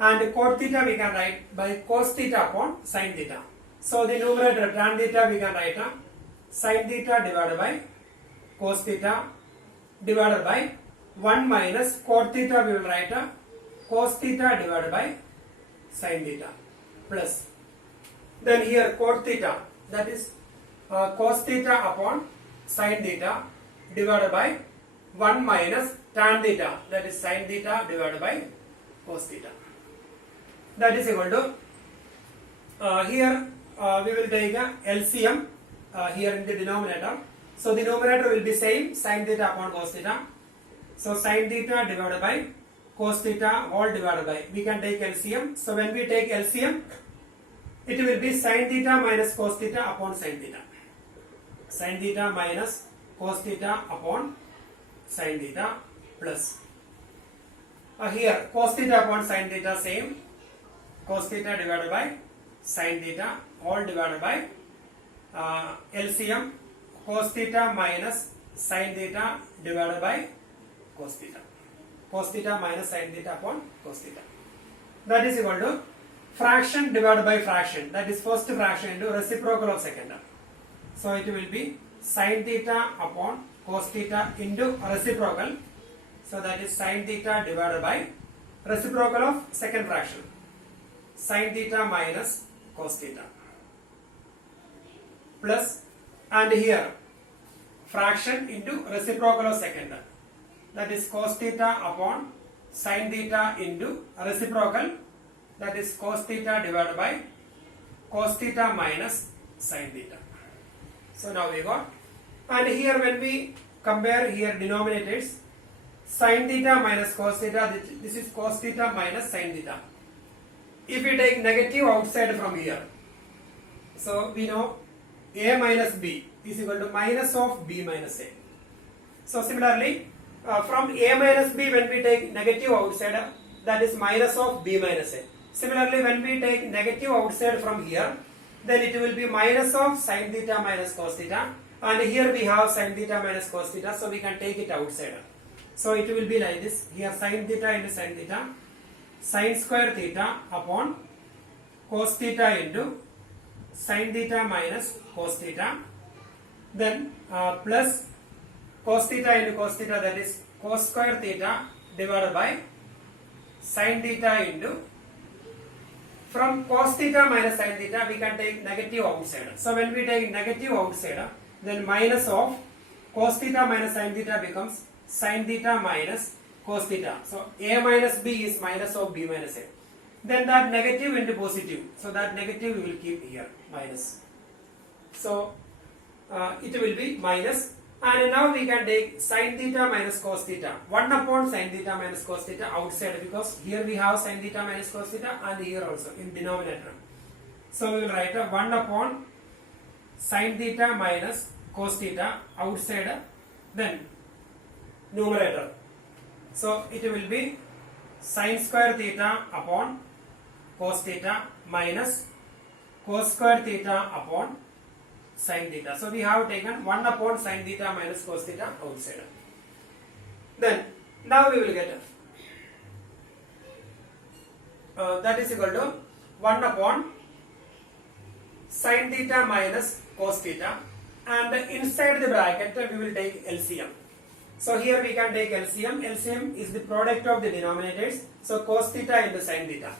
and cot theta we can write by cos theta upon sin theta. So the numerator tan theta we can write sin theta divided by cos theta divided by 1 minus cot theta we will write cos theta divided by sin theta plus, then here cot theta, that is cos theta upon sin theta divided by 1 minus tan theta, that is sin theta divided by cos theta. That is equal to, here we will take a LCM here in the denominator. So the numerator will be same, sin theta upon cos theta. So sin theta divided by cos theta all divided by, we can take LCM. So when we take LCM, it will be sin theta minus cos theta upon sin theta. Sin theta minus cos theta upon sin theta plus, here cos theta upon sin theta same, cos theta divided by sin theta all divided by LCM cos theta minus sin theta divided by cos theta. Cos theta minus sin theta upon cos theta. That is equal to fraction divided by fraction. That is first fraction into reciprocal of second. So it will be sin theta upon cos theta into reciprocal. So that is sin theta divided by reciprocal of second fraction, sin theta minus cos theta plus, and here fraction into reciprocal of second, that is cos theta upon sin theta into reciprocal, that is cos theta divided by cos theta minus sin theta. So now we got, and here when we compare here denominators, sin theta minus cos theta, this is cos theta minus sin theta. If we take negative outside from here, so we know A minus B is equal to minus of B minus A. So similarly, from A minus B when we take negative outside, that is minus of B minus A. Similarly, when we take negative outside from here, then it will be minus of sin theta minus cos theta, And here we have sin theta minus cos theta, so we can take it outside. So it will be like this. Here sin theta into sin theta, sin square theta upon cos theta into sin theta minus cos theta. Then plus cos theta into cos theta, that is cos square theta divided by sin theta into, from cos theta minus sin theta we can take negative outside. So when we take negative outside, then minus of cos theta minus sin theta becomes sin theta minus cos theta. So a minus b is minus of b minus a. Then that negative into positive. So that negative we will keep here, minus. So it will be minus. And now we can take sin theta minus cos theta. 1 upon sin theta minus cos theta outside, because here we have sin theta minus cos theta and here also in denominator. So we will write 1 upon sin theta minus cos theta outside, then numerator. So it will be sin square theta upon cos theta minus cos square theta upon sin theta. So we have taken 1 upon sin theta minus cos theta outside. Then now we will get that is equal to 1 upon sin theta minus cos theta, and inside the bracket we will take LCM. So here we can take LCM. LCM is the product of the denominators. So cos theta into sin theta,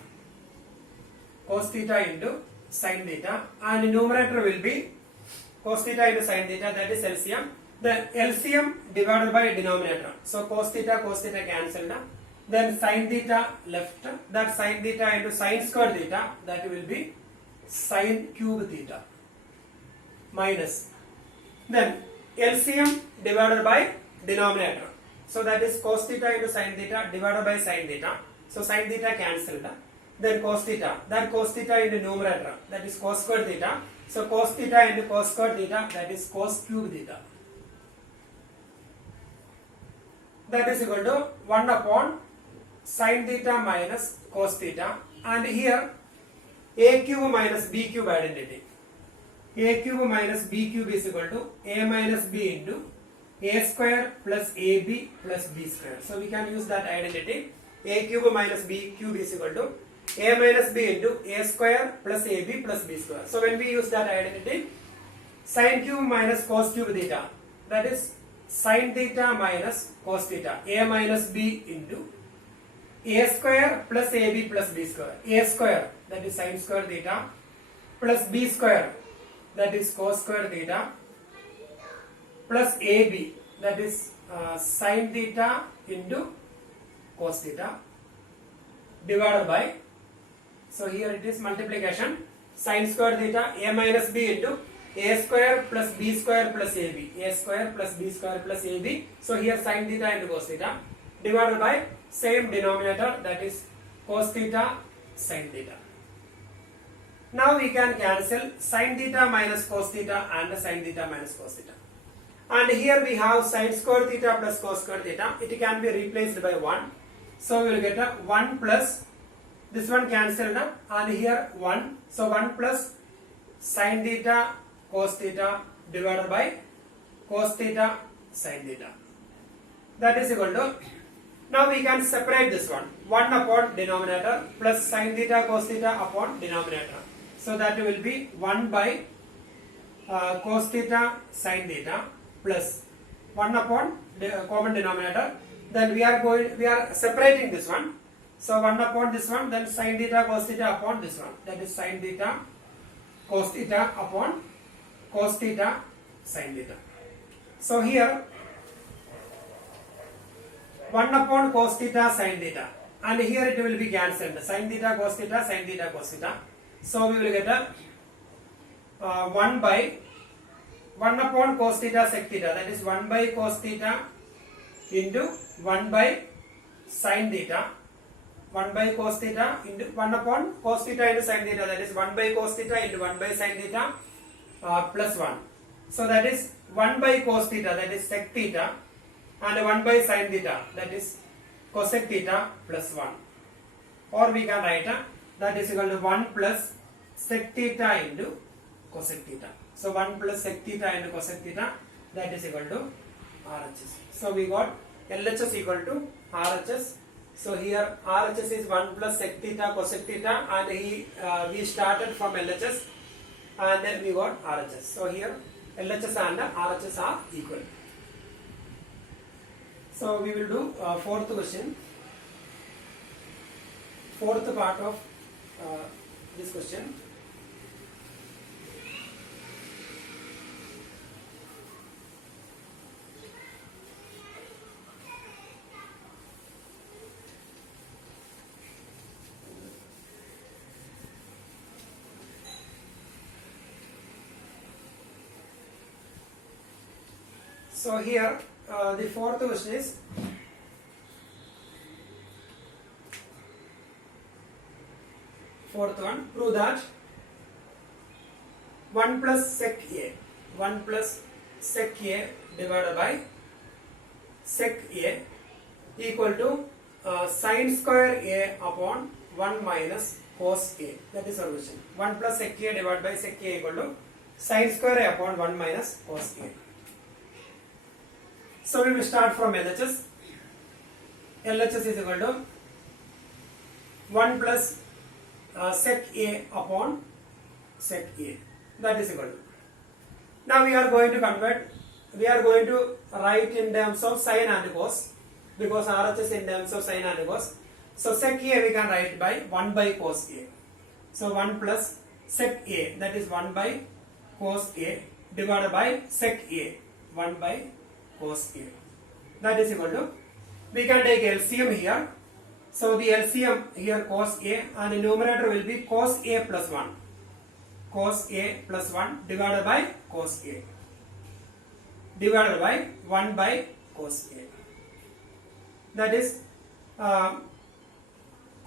cos theta into sin theta, and numerator will be cos theta into sin theta, that is LCM. The LCM divided by denominator. So cos theta cancelled. Then sin theta left. That sin theta into sin square theta, that will be sin cube theta minus. Then LCM divided by denominator. So that is cos theta into sin theta divided by sin theta. So sin theta cancelled. Then cos theta. That cos theta into numerator, that is cos square theta. So cos theta into cos square theta, that is cos cube theta. That is equal to 1 upon sin theta minus cos theta. And here a cube minus b cube identity. A cube minus b cube is equal to a minus b into a square plus ab plus b square. So we can use that identity. A cube minus b cube is equal to a minus b into a square plus ab plus b square. So when we use that identity, sin cube minus cos cube theta, that is sin theta minus cos theta, a minus b into a square plus ab plus b square. A square, that is sin square theta, plus b square, that is cos square theta, plus ab, that is sin theta into cos theta, divided by, so here it is multiplication, sin square theta, a minus b into a square plus b square plus ab, a square plus b square plus ab. So here sin theta into cos theta, divided by same denominator, that is cos theta sin theta. Now we can cancel sin theta minus cos theta and sin theta minus cos theta. And here we have sin square theta plus cos square theta. It can be replaced by 1. So we will get a 1 plus, this one cancelled, and here 1. So 1 plus sin theta cos theta divided by cos theta sin theta. That is equal to, now we can separate this one. 1 upon denominator plus sin theta cos theta upon denominator. So that will be 1 by cos theta sin theta plus 1 upon the common denominator. Then we are separating this one. So 1 upon this one, then sin theta cos theta upon this one. That is sin theta cos theta upon cos theta sin theta. So here 1 upon cos theta sin theta, and here it will be cancelled. Sin theta cos theta, sin theta cos theta. So we will get a 1 by 1 upon cos theta sec theta, that is 1 by cos theta into 1 by sin theta, 1 by cos theta into 1 upon cos theta into sin theta, that is 1 by cos theta into 1 by sin theta plus 1. So that is 1 by cos theta, that is sec theta, and 1 by sin theta, that is cosec theta plus 1. Or we can write that is equal to 1 plus sec theta into cosec theta. So 1 plus sec theta into cosec theta, that is equal to RHS. So we got LHS equal to RHS. So here RHS is 1 plus sec theta cosec theta, and we started from LHS and then we got RHS. So here LHS and RHS are equal. So we will do fourth question. Fourth part of this question. So here the fourth question is fourth one. Prove that 1 plus sec A divided by sec A equal to sin square A upon 1 minus cos A. That is our question. 1 plus sec A divided by sec A equal to sin square A upon 1 minus cos A. So we will start from LHS. LHS is equal to 1 plus sec A upon sec A. That is equal to. Now we are going to convert. We are going to write in terms of sin and cos, because RHS in terms of sin and cos. So sec A we can write by 1 by cos A. So 1 plus sec A, that is 1 by cos A, divided by sec A, 1 by cos A. That is equal to, we can take LCM here. So the LCM here cos A, and the numerator will be cos A plus 1. Cos A plus 1 divided by cos A. Divided by 1 by cos A. That is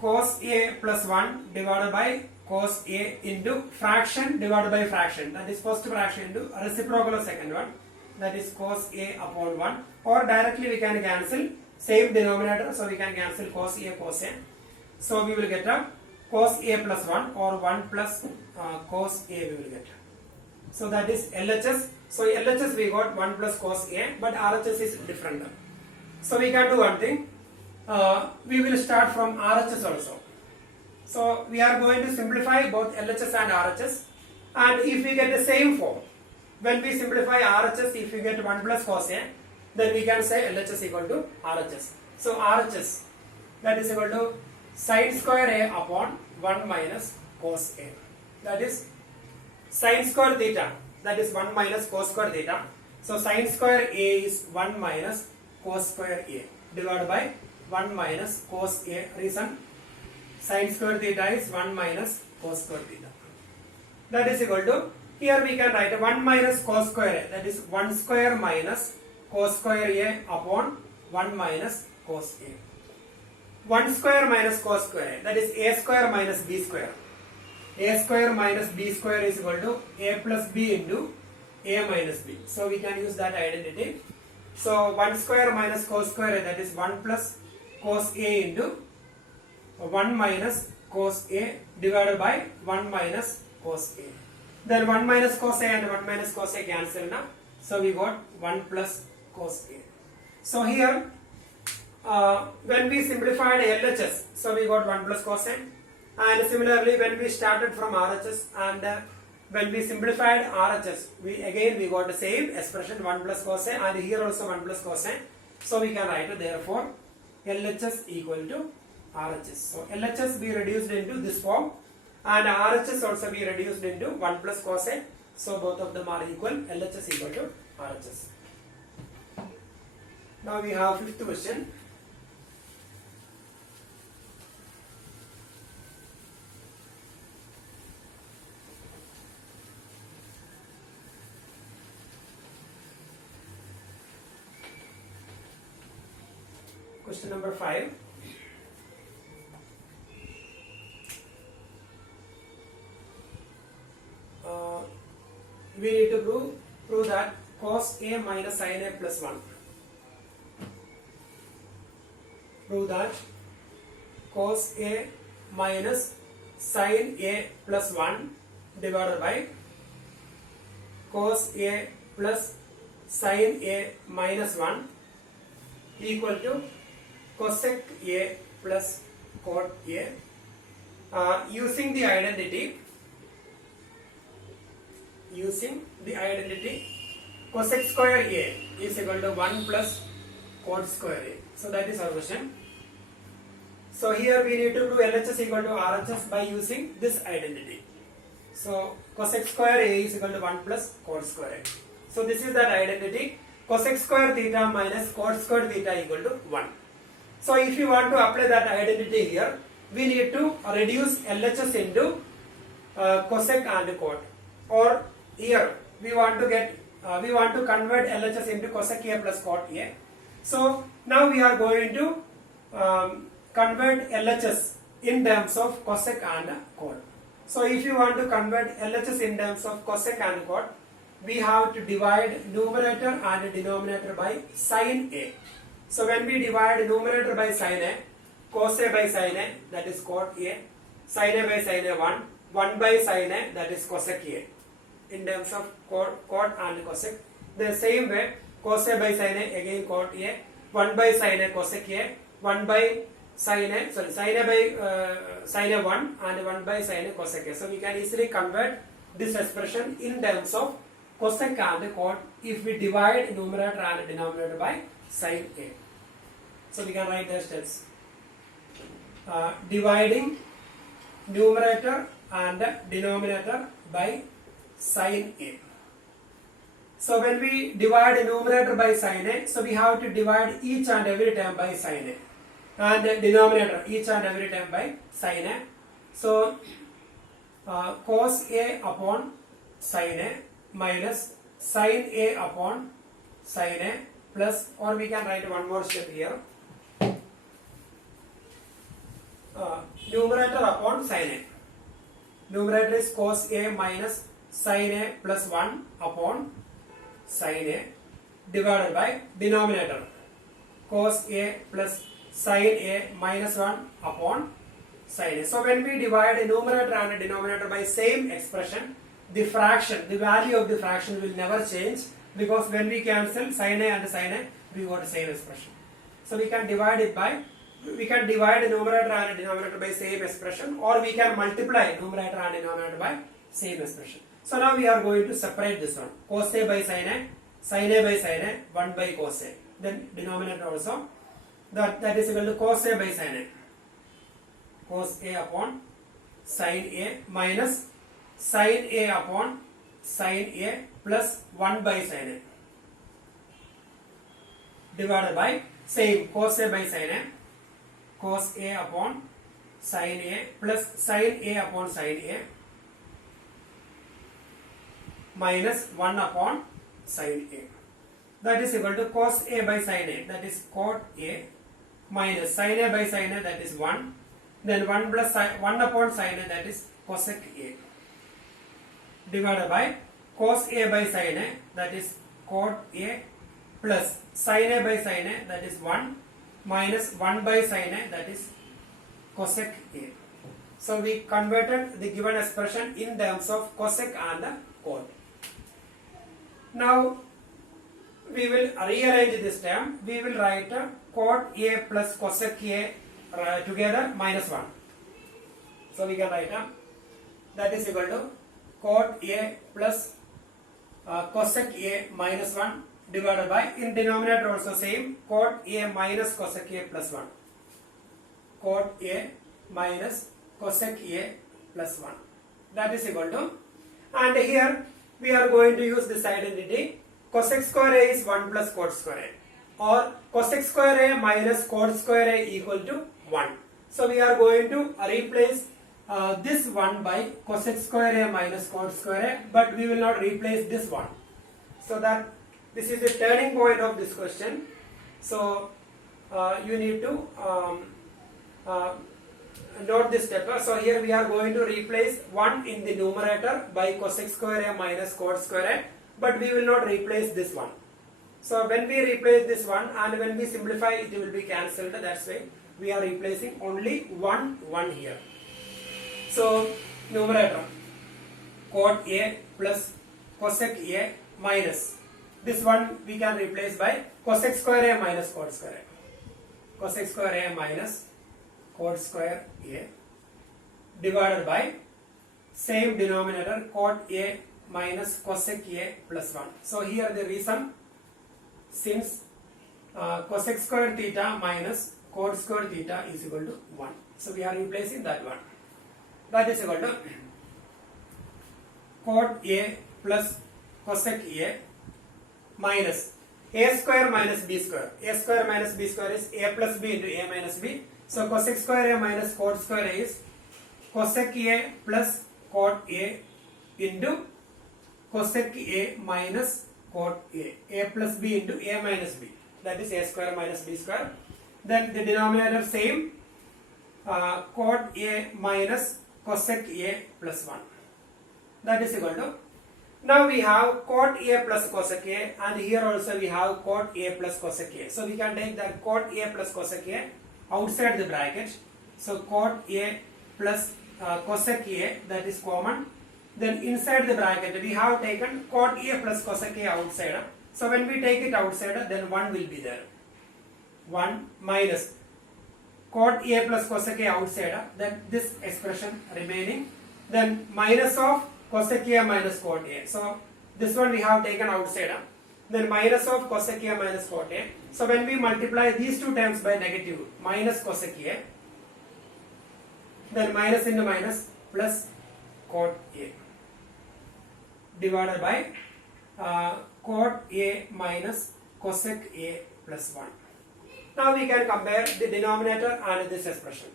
cos A plus 1 divided by cos A into fraction divided by fraction. That is first fraction into reciprocal of second one. That is cos A upon 1, or directly we can cancel same denominator, so we can cancel cos A cos A. So we will get a cos A plus 1, or 1 plus cos A we will get. So that is LHS. So LHS we got 1 plus cos A, but RHS is different. So we can do one thing. We will start from RHS also. So we are going to simplify both LHS and RHS, and if we get the same form, when we simplify RHS, if we get 1 plus cos A, then we can say LHS equal to RHS. So RHS, that is equal to sin square A upon 1 minus cos A. That is sin square theta, that is 1 minus cos square theta. So sin square A is 1 minus cos square A divided by 1 minus cos A. Reason, sin square theta is 1 minus cos square theta. That is equal to, here we can write 1 minus cos square A, that is 1 square minus cos square A upon 1 minus cos A. 1 square minus cos square A, that is A square minus B square. A square minus B square is equal to A plus B into A minus B. So we can use that identity. So 1 square minus cos square A, that is 1 plus cos A into 1 minus cos A divided by 1 minus cos A. Then 1 minus cos A and 1 minus cos A cancel now. So we got 1 plus cos A. So here when we simplified LHS, so we got 1 plus cos A. And similarly when we started from RHS and when we simplified RHS, we got the same expression 1 plus cos A, and here also 1 plus cos A. So we can write it, therefore LHS equal to RHS. So LHS be reduced into this form, and RHS also be reduced into 1 plus cos A. So both of them are equal. LHS equal to RHS. Now we have fifth question. Question number 5. We need to prove that cos A minus sin A plus 1. Prove that cos A minus sin A plus 1 divided by cos A plus sin A minus 1 equal to cosec A plus cot A. Using the identity, cosec square A is equal to 1 plus cot square A. So that is our question. So here we need to do LHS equal to RHS by using this identity. So cosec square A is equal to 1 plus cot square A. So this is that identity. Cosec square theta minus cot square theta equal to 1. So if you want to apply that identity here, we need to reduce LHS into cosec and cot. Or here we want to convert LHS into cosec A plus cot A. So now we are going to convert LHS in terms of cosec and cot. So if you want to convert LHS in terms of cosec and cot, we have to divide numerator and denominator by sin A. So when we divide numerator by sin A, cos A by sin A, that is cot A, sin A by sin A 1 by sin A, that is cosec A. In terms of cot and cosec, the same way cos A by sin A, again cot A, 1 by sin A cosec A, 1 by sin A, sin A by sin A 1 and 1 by sin A cosec A. So we can easily convert this expression in terms of cosec and cot if we divide numerator and denominator by sin A. So we can write the steps. Dividing numerator and denominator by sin A. So when we divide numerator by sin A, so we have to divide each and every term by sin A. And denominator each and every term by sin A. So cos A upon sin A minus sin A upon sin A plus, or we can write one more step here, numerator upon sin A. Numerator is cos A minus sin A plus 1 upon sin A divided by denominator cos A plus sin A minus 1 upon sin A. So when we divide numerator and denominator by same expression, the fraction, the value of the fraction will never change, because when we cancel sin A and sin A, we got the same expression. So we can divide numerator and denominator by same expression, or we can multiply numerator and denominator by same expression. So now we are going to separate this one. Cos A by sin A by sin A, 1 by cos A. Then denominator also, that is equal to cos A by sin A. Cos A upon sin A minus sin A upon sin A plus 1 by sin A divided by same cos A by sin A, cos A upon sin A plus sin A upon sin A minus 1 upon sin A. That is equal to cos A by sin A, that is cot A, minus sin A by sin A, that is 1, then 1 plus 1 upon sin A, that is cosec A, divided by cos A by sin A, that is cot A, plus sin A by sin A, that is 1, minus 1 by sin A, that is cosec A. So we converted the given expression in terms of cosec and cot. Now we will rearrange this term. We will write cot A plus cosec A together minus 1. So we can write that is equal to cot A plus cosec A minus 1 divided by, in denominator also same, cot A minus cosec A plus 1. Cot A minus cosec A plus 1. That is equal to, and here we are going to use this identity. Cosec square A is 1 plus cot square A, or cosec square A minus cot square A equal to 1. So we are going to replace this 1 by cosec square A minus cot square A, but we will not replace this 1. So that this is the turning point of this question. So you need to note this step. So here we are going to replace 1 in the numerator by cosec square A minus cot square A, but we will not replace this 1. So when we replace this 1 and when we simplify, it will be cancelled. That's why we are replacing only 1 here. So numerator cot A plus cosec A minus. This one we can replace by cosec square A minus cot square A. Cosec square A minus cot square A divided by same denominator cot A minus cosec A plus 1. So here the reason, since cosec square theta minus cot square theta is equal to 1. So we are replacing that one. That is equal to cot A plus cosec A minus A square minus B square. A square minus B square is A plus B into A minus B. So cosec square A minus cot square A is cosec A plus cot A into cosec A minus cot A. A plus B into A minus B. That is A square minus B square. Then the denominator same, cot A minus cosec A plus 1. That is equal to, now we have cot A plus cosec A, and here also we have cot A plus cosec A. So we can take that cot A plus cosec A outside the bracket. So cot A plus cosec A, that is common. Then inside the bracket we have taken cot A plus cosec A outside. So when we take it outside, then 1 will be there. 1 minus cot A plus cosec A outside, then this expression remaining, then minus of cosec A minus cot A. So this one we have taken outside, then minus of cosec A minus cot A. So when we multiply these two terms by negative, minus cosec A, then minus into minus plus cot A divided by cot A minus cosec A plus 1. Now we can compare the denominator and this expression.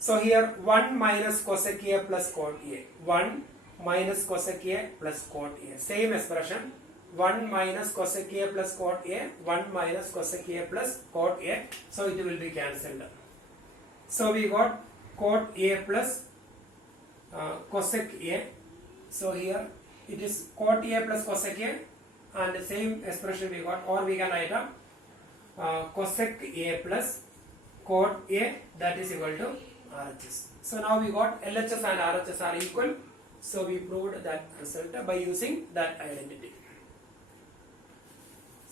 So here 1 minus cosec A plus cot A. 1 minus cosec A plus cot A. Same expression. 1 minus cosec A plus cot A. 1 minus cosec A plus cot A. So it will be cancelled. So we got cot A plus cosec A. So here it is cot A plus cosec A, and the same expression we got, or we can write up cosec A plus cot A, that is equal to RHS. So now we got LHS and RHS are equal. So we proved that result by using that identity.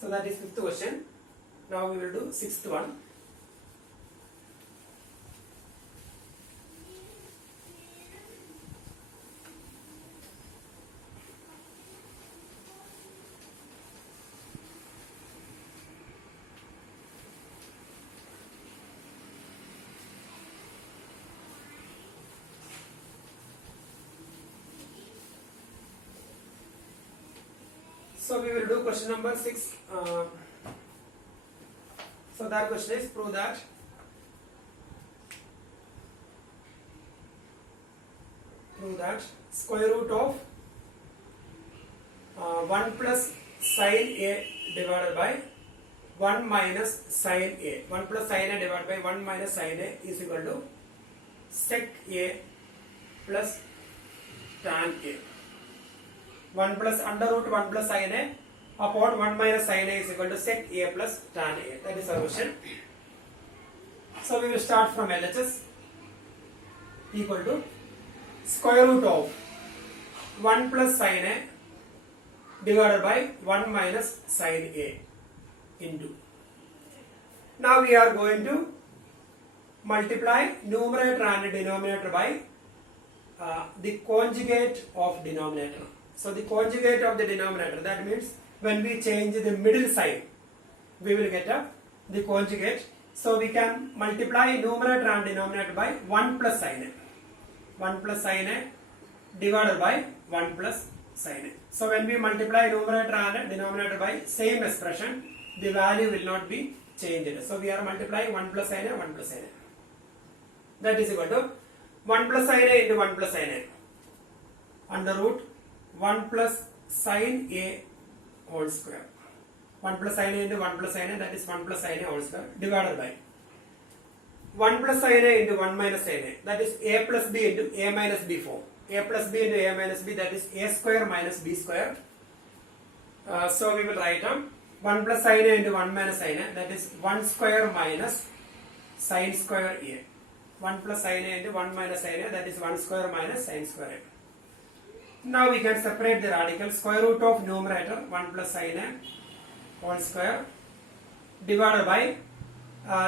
So that is fifth question. Now we will do sixth one. So we will do question number 6. So that question is, prove that square root of 1 plus sin A divided by 1 minus sin A. 1 plus sin A divided by 1 minus sin A is equal to sec A plus tan A. 1 plus under root 1 plus sin A upon 1 minus sin A is equal to sec A plus tan A. That is our question. So we will start from LHS equal to square root of 1 plus sin A divided by 1 minus sin A into. Now we are going to multiply numerator and denominator by the conjugate of denominator. So the conjugate of the denominator, that means when we change the middle sign, we will get the conjugate. So we can multiply numerator and denominator by 1 plus sin A. 1 plus sin A divided by 1 plus sin A. So when we multiply numerator and denominator by same expression, the value will not be changed. So we are multiplying 1 plus sin A, 1 plus sin A. That is equal to 1 plus sin A into 1 plus sin A under root 1 plus sin A whole square. 1 plus sin A into 1 plus sin A, that is 1 plus sin A whole square, divided by 1 plus sin A into 1 minus sin A, that is A plus B into A minus B form. A plus B into A minus B, that is A square minus B square. So we will write 1 plus sin A into 1 minus sin A, that is 1 square minus sin square A. 1 plus sin A into 1 minus sin A, that is 1 square minus sin square A. Now we can separate the radical. Square root of numerator 1 plus sin a whole square divided by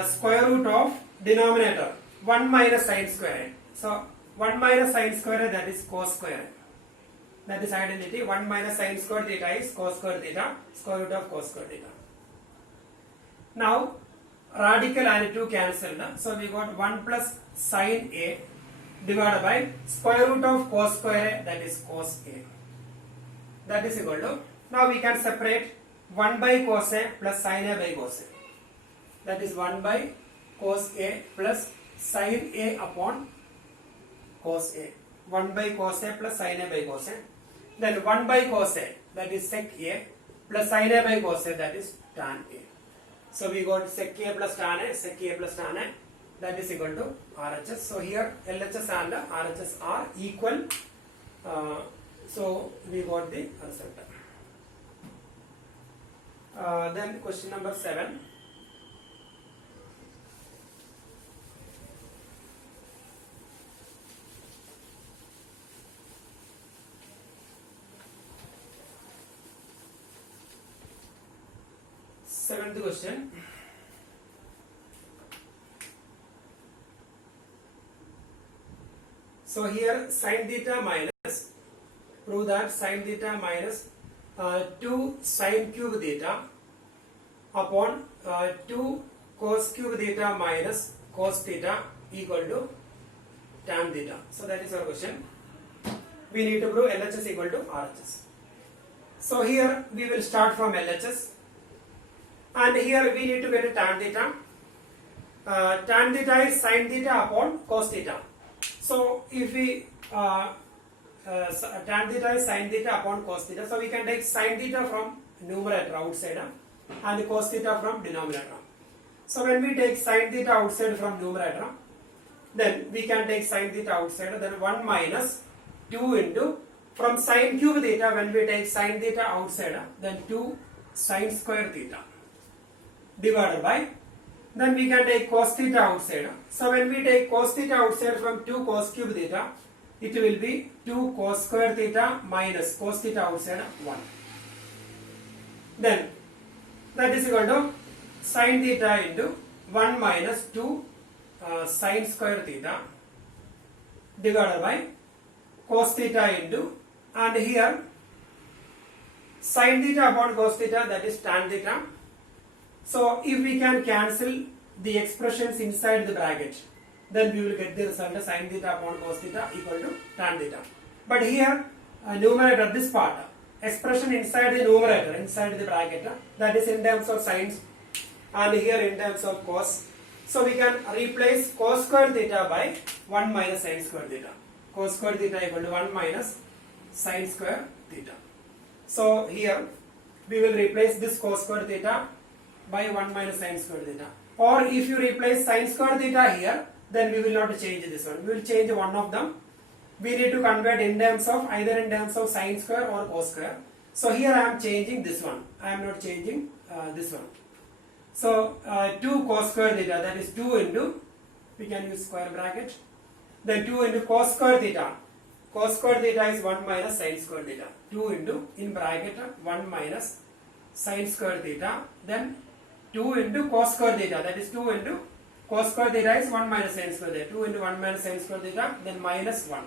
square root of denominator 1 minus sin square a. So 1 minus sin square a, that is cos square a. That is identity. 1 minus sin square theta is cos square theta, square root of cos square theta. Now radical and 2 cancelled. So we got 1 plus sin a divided by square root of cos square a, that is cos a. That is equal to, now we can separate 1 by cos a plus sin a by cos a. That is 1 by cos a plus sin a upon cos a. 1 by cos a plus sin a by cos a. Then 1 by cos a, that is sec a, plus sin a by cos a, that is tan a. So we got sec a plus tan a, sec a plus tan a, that is equal to RHS. So here LHS and RHS are equal. So we got the result. Then question number 7. Seventh question. So here sin theta minus, prove that sin theta minus 2 sin cube theta upon 2 cos cube theta minus cos theta equal to tan theta. So that is our question. We need to prove LHS equal to RHS. So here we will start from LHS. And here we need to get a tan theta. Tan theta is sin theta upon cos theta. So if we tan theta is sin theta upon cos theta, so we can take sin theta from numerator outside and cos theta from denominator. So when we take sin theta outside from numerator, then we can take sin theta outside, then 1 minus 2 into, from sin cube theta, when we take sin theta outside, then 2 sin square theta divided by, then we can take cos theta outside. So when we take cos theta outside from 2 cos cube theta, it will be 2 cos square theta minus cos theta outside 1. Then that is equal to sin theta into 1 minus 2 sin square theta divided by cos theta into, and here sin theta upon cos theta, that is tan theta. So if we can cancel the expressions inside the bracket, then we will get the result sin theta upon cos theta equal to tan theta. But here numerator, this part, expression inside the numerator, inside the bracket, that is in terms of sines, and here in terms of cos. So we can replace cos square theta by 1 minus sin square theta. Cos square theta equal to 1 minus sin square theta. So here we will replace this cos square theta by 1 minus sin square theta. Or if you replace sin square theta here, then we will not change this one. We will change one of them. We need to convert in terms of, either in terms of sin square or cos square. So here I am changing this one. I am not changing this one. So 2 cos square theta, that is 2 into, we can use square bracket, then 2 into cos square theta. Cos square theta is 1 minus sin square theta. 2 into, in bracket, 1 minus sin square theta, then 2 into cos square theta, that is 2 into cos square theta is 1 minus sin square theta. 2 into 1 minus sin square theta, then minus 1.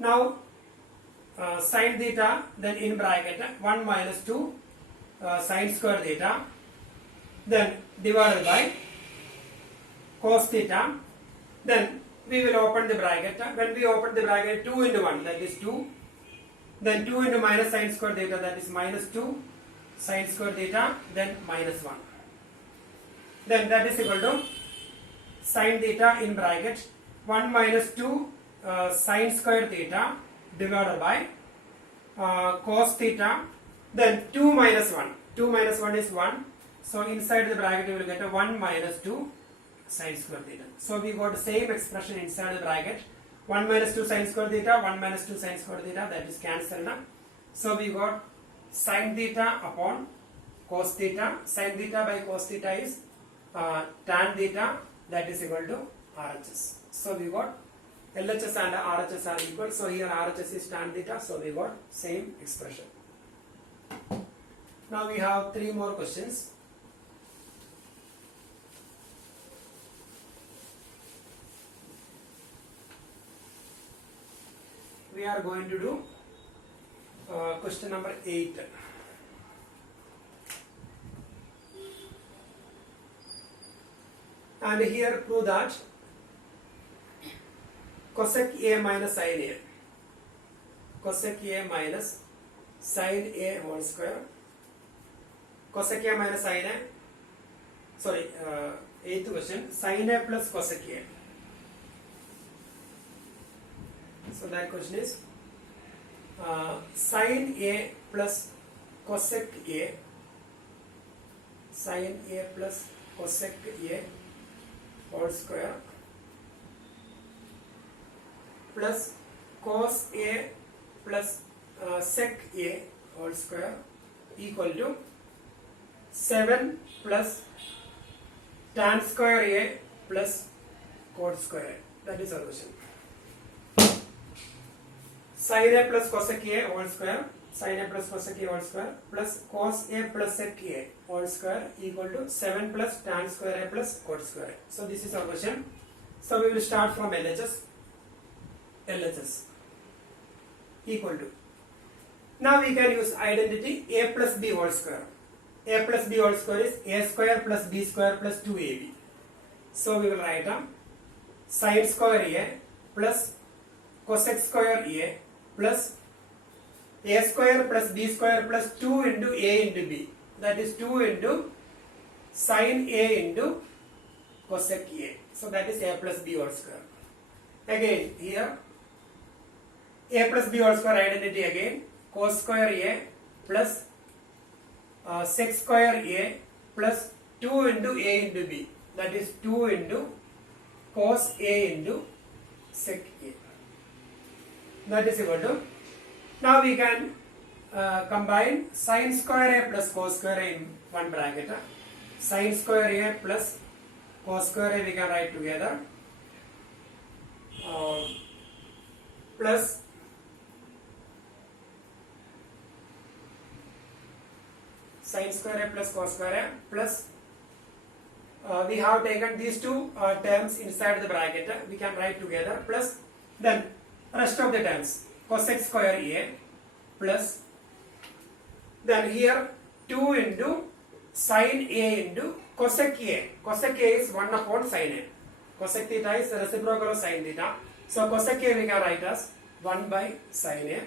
Now sin theta, then in bracket 1 minus 2 sin square theta, then divided by cos theta, then we will open the bracket. When we open the bracket, 2 into 1, that is 2, then 2 into minus sin square theta, that is minus 2 sin square theta, then minus 1. Then that is equal to sin theta in bracket 1 minus 2 sin square theta divided by cos theta, then 2 minus 1. 2 minus 1 is 1. So inside the bracket you will get a 1 minus 2 sin square theta. So we got the same expression inside the bracket. 1 minus 2 sin square theta, 1 minus 2 sin square theta, that is cancelled. So we got sin theta upon cos theta. Sin theta by cos theta is tan theta, that is equal to RHS. So we got LHS and RHS are equal. So here RHS is tan theta. So we got same expression. Now we have 3 more questions. We are going to do question number 8. And here prove that cosec A minus sin A, cosec A minus sin A whole square, cosec A minus sin A, sorry, 8th question, sin A plus cosec A. So that question is sin A plus cosec A, sin A plus cosec A whole square plus cos A plus sec A whole square equal to 7 plus tan square A plus cot square A. That is our question. Sin A plus cosec A whole square, sin A plus cosec A whole square plus cos A plus sec A whole square equal to 7 plus tan square A plus cot square A. So this is our question. So we will start from LHS. LHS equal to. Now we can use identity A plus B whole square. A plus B whole square is A square plus B square plus 2AB. So we will write down sin square A plus cosec square A plus A square plus B square plus 2 into A into B. That is 2 into sin A into cosec A. So that is A plus B whole square. Again here A plus B whole square identity again, cos square A plus sec square A plus 2 into A into B. That is 2 into cos A into sec A. That is equal to. Now we can combine sin square A plus cos square A in one bracket. Sin square A plus cos square A we can write together. Plus sin square A plus cos square A plus we have taken these two terms inside the bracket. We can write together plus then rest of the terms cosec square A plus then here 2 into sin A into cosec A. Cosec A is 1 upon sin A. Cosec theta is the reciprocal of sin theta. So cosec A we can write as 1 by sin A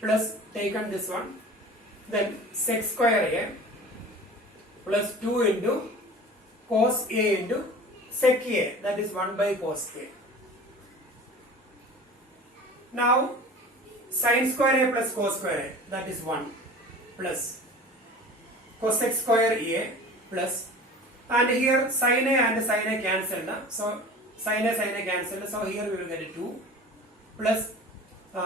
plus taken this one. Then sec square A plus 2 into cos A into sec A, that is 1 by cos A. Now sin square A plus cos square A, that is 1 plus cosec square A plus, and here sin A and sin A cancelled, so sin A cancelled, so here we will get a 2 plus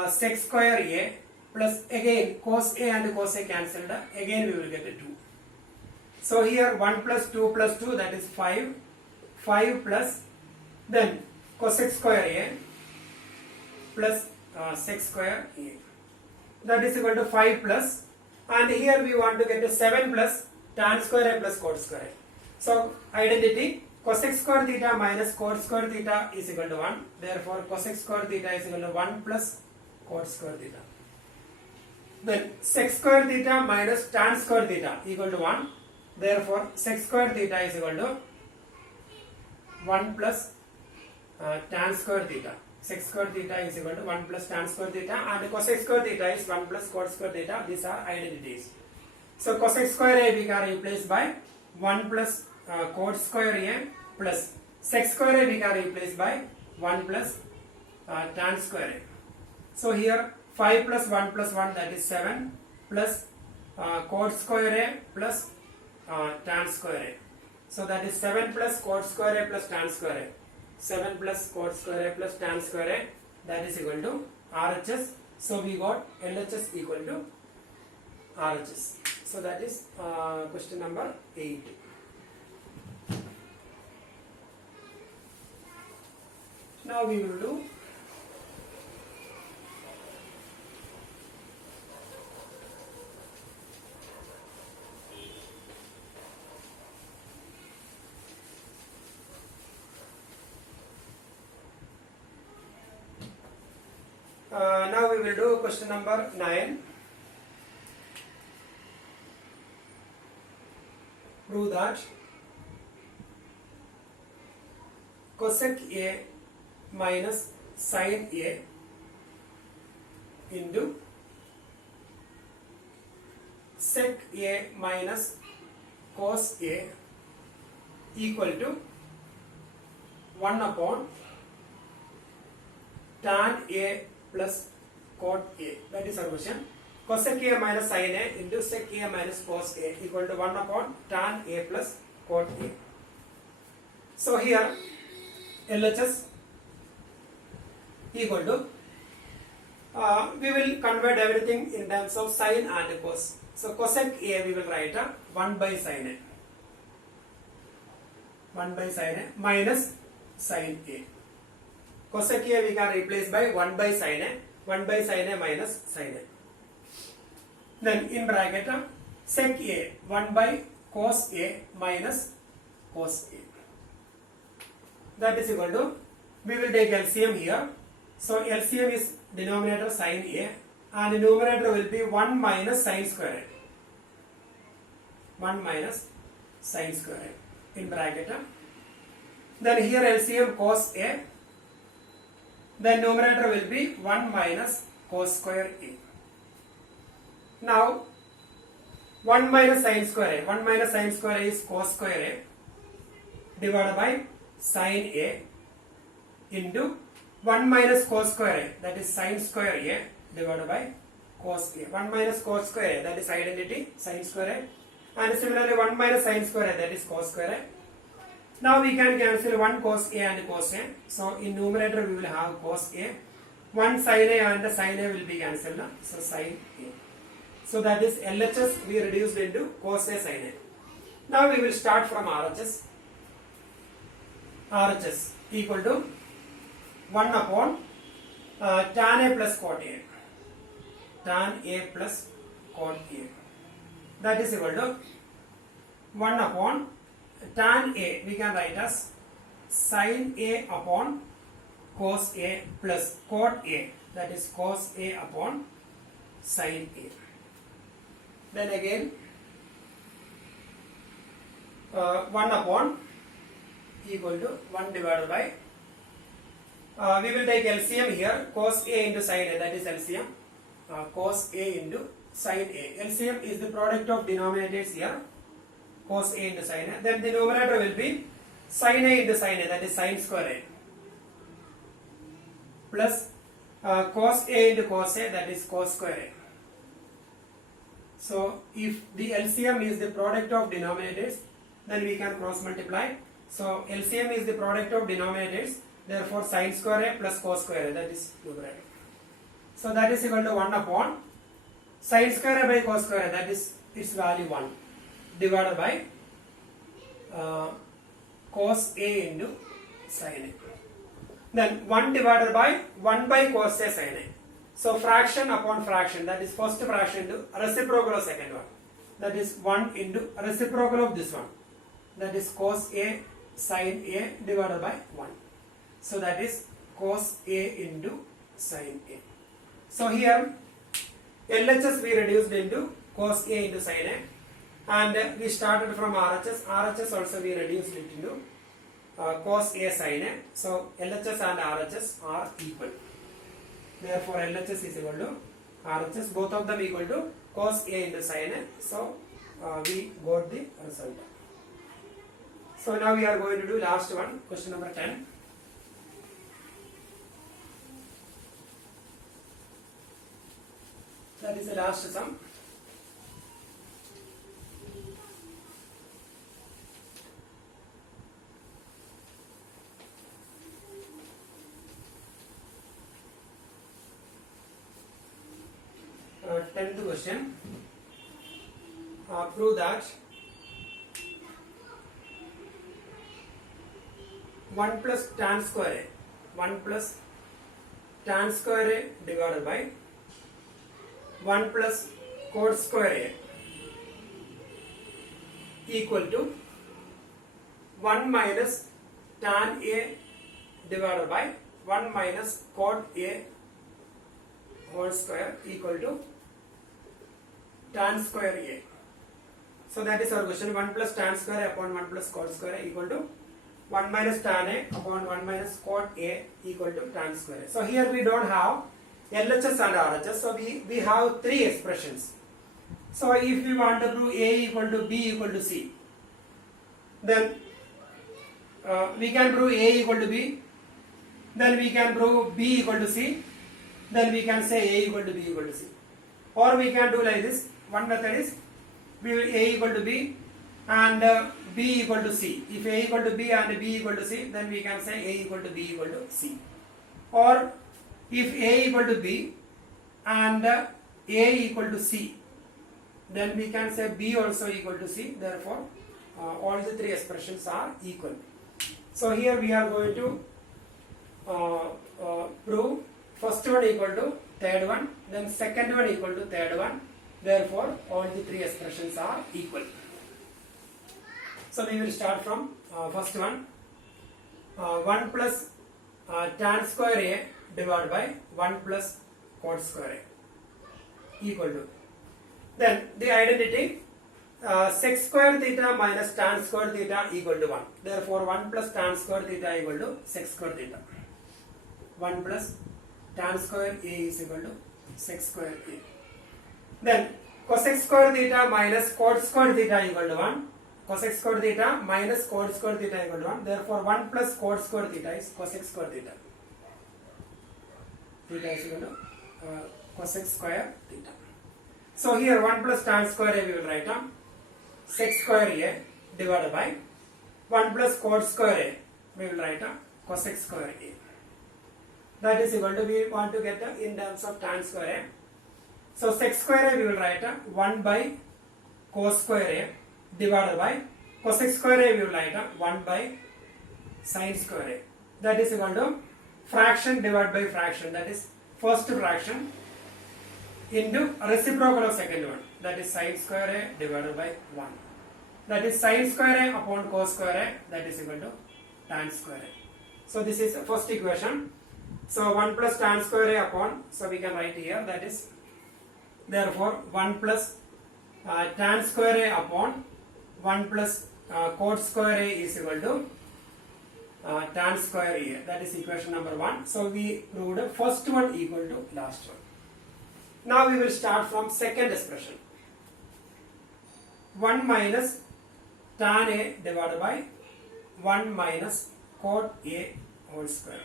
sec square A plus again cos A and cos A cancelled, again we will get a 2. So here 1 plus 2 plus 2, that is 5. 5 plus then cosec square A plus sec square A. That is equal to 5 plus, and here we want to get a 7 plus tan square A plus cot square A. So identity cosec square theta minus cot square theta is equal to 1. Therefore cosec square theta is equal to 1 plus cot square theta. Then sec square theta minus tan square theta equal to 1. Therefore sec square theta is equal to 1 plus tan square theta. Sec square theta is equal to 1 plus tan square theta, and cosec square theta is 1 plus cot square theta. These are identities. So cosec square A we can replace by 1 plus cot square A plus sec square A we can replace by 1 plus tan square A. So here 5 plus 1 plus 1, that is 7 plus cot square A plus tan square A. So that is 7 plus cot square A plus tan square A. 7 plus cot square A plus tan square A, that is equal to RHS. So we got LHS equal to RHS. So that is question number 8. Now we will do Now we will do question number 9. Prove that cosec A minus sin A into sec A minus cos A equal to 1 upon tan A plus cot A. That is our question. Cosec A minus sin A into sec A minus cos A equal to 1 upon tan A plus cot A. So here LHS equal to we will convert everything in terms of sin and cos. So cosec A we will write 1 by sin A. 1 by sin A minus sin A. Cosec A we can replace by 1 by sin A. 1 by sin A minus sin A. Then in bracket sec A 1 by cos A minus cos A. That is equal to, we will take LCM here. So LCM is denominator sin A and numerator will be 1 minus sin square A. 1 minus sin square A in bracket. Then here LCM cos A. Then numerator will be 1 minus cos square A. Now 1 minus sin square A. 1 minus sin square A is cos square A divided by sin A into 1 minus cos square A, that is sin square A divided by cos A. 1 minus cos square A, that is identity sin square A, and similarly 1 minus sin square A, that is cos square A. Now we can cancel 1 cos A and cos A. So in numerator we will have cos A. 1 sin A and sin A will be cancelled. So sin A. So that is LHS we reduced into cos A sin A. Now we will start from RHS. RHS equal to 1 upon tan A plus cot A. Tan A plus cot A. That is equal to 1 upon tan A we can write as sin A upon cos A plus cot A, that is cos A upon sin A. Then again 1 upon equal to 1 divided by we will take LCM here, cos A into sin A, that is LCM, cos A into sin A. LCM is the product of denominators here, cos A into sin A. Then the numerator will be sin A into sin A, that is sin square A, plus cos A into cos A, that is cos square A. So if the LCM is the product of denominators, then we can cross multiply. So LCM is the product of denominators, therefore sin square A plus cos square A, that is numerator. So that is equal to 1 upon sin square A by cos square A, that is its value 1, divided by cos A into sin A. Then 1 divided by 1 by cos A sin A. So fraction upon fraction, that is first fraction into reciprocal of second one, that is 1 into reciprocal of this one, that is cos A sin A divided by 1. So that is cos A into sin A. So here LHS we reduced into cos A into sin A, and we started from RHS. RHS also we reduced it into cos A sin A. So LHS and RHS are equal. Therefore LHS is equal to RHS, both of them equal to cos A into sin A. So we got the result. So now we are going to do last one, question number 10. That is the last sum. Tenth question. Prove that 1 plus tan square A, 1 plus tan square A divided by 1 plus cot square A equal to 1 minus tan A divided by 1 minus cot A whole square equal to tan square A. So that is our question. 1 plus tan square upon 1 plus cot square equal to 1 minus tan A upon 1 minus cot A equal to tan square A. So here we don't have LHS and RHS. So we have three expressions. So if we want to prove A equal to B equal to C, then we can prove A equal to B, then we can prove B equal to C, then we can say A equal to B equal to C. Or we can do like this. One method is we will A equal to B and B equal to C. If A equal to B and B equal to C, then we can say A equal to B equal to C. Or if A equal to B and A equal to C, then we can say B also equal to C. Therefore, all the three expressions are equal. So here we are going to prove first one equal to third one, then second one equal to third one. Therefore, all the three expressions are equal. So we will start from first one. 1 plus tan square A divided by 1 plus cot square A equal to. Then the identity sec square theta minus tan square theta equal to 1. Therefore, 1 plus tan square theta equal to sec square theta. 1 plus tan square A is equal to sec square A. Then cosec square theta minus cot square theta equal to 1. Cosec square theta minus cot square theta equal to 1. Therefore, 1 plus cot square theta is cosec square theta. Theta is equal to cosec square theta. So here 1 plus tan square A we will write down sec square A divided by 1 plus cot square A we will write down cosec square A. That is equal to, we want to get in terms of tan square A. So sec square A we will write 1 by cos square A divided by cosec square A we will write 1 by sin square A. That is equal to fraction divided by fraction. That is first fraction into reciprocal of second one. That is sin square A divided by 1. That is sin square A upon cos square A. That is equal to tan square A. So this is the first equation. So 1 plus tan square A upon, so we can write here, that is, therefore 1 plus tan square A upon 1 plus cot square A is equal to tan square A. That is equation number 1. So we proved first one equal to last one. Now we will start from second expression. 1 minus tan A divided by 1 minus cot A whole square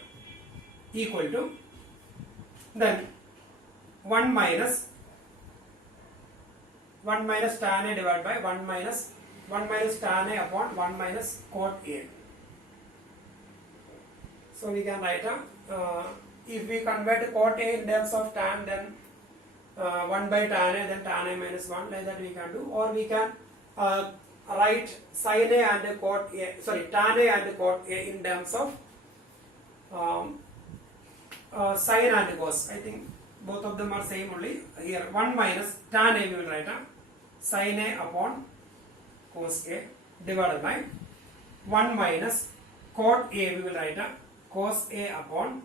equal to, then 1 minus tan A divided by 1 minus tan A upon 1 minus cot A. So we can write if we convert cot A in terms of tan, then 1 by tan A, then tan A minus 1, like that we can do. Or we can write sin A and cot A, tan A and cot A in terms of sin and cos. I think both of them are same only. Here 1 minus tan A we will write sin A upon cos A divided by 1 minus cot A we will write cos A upon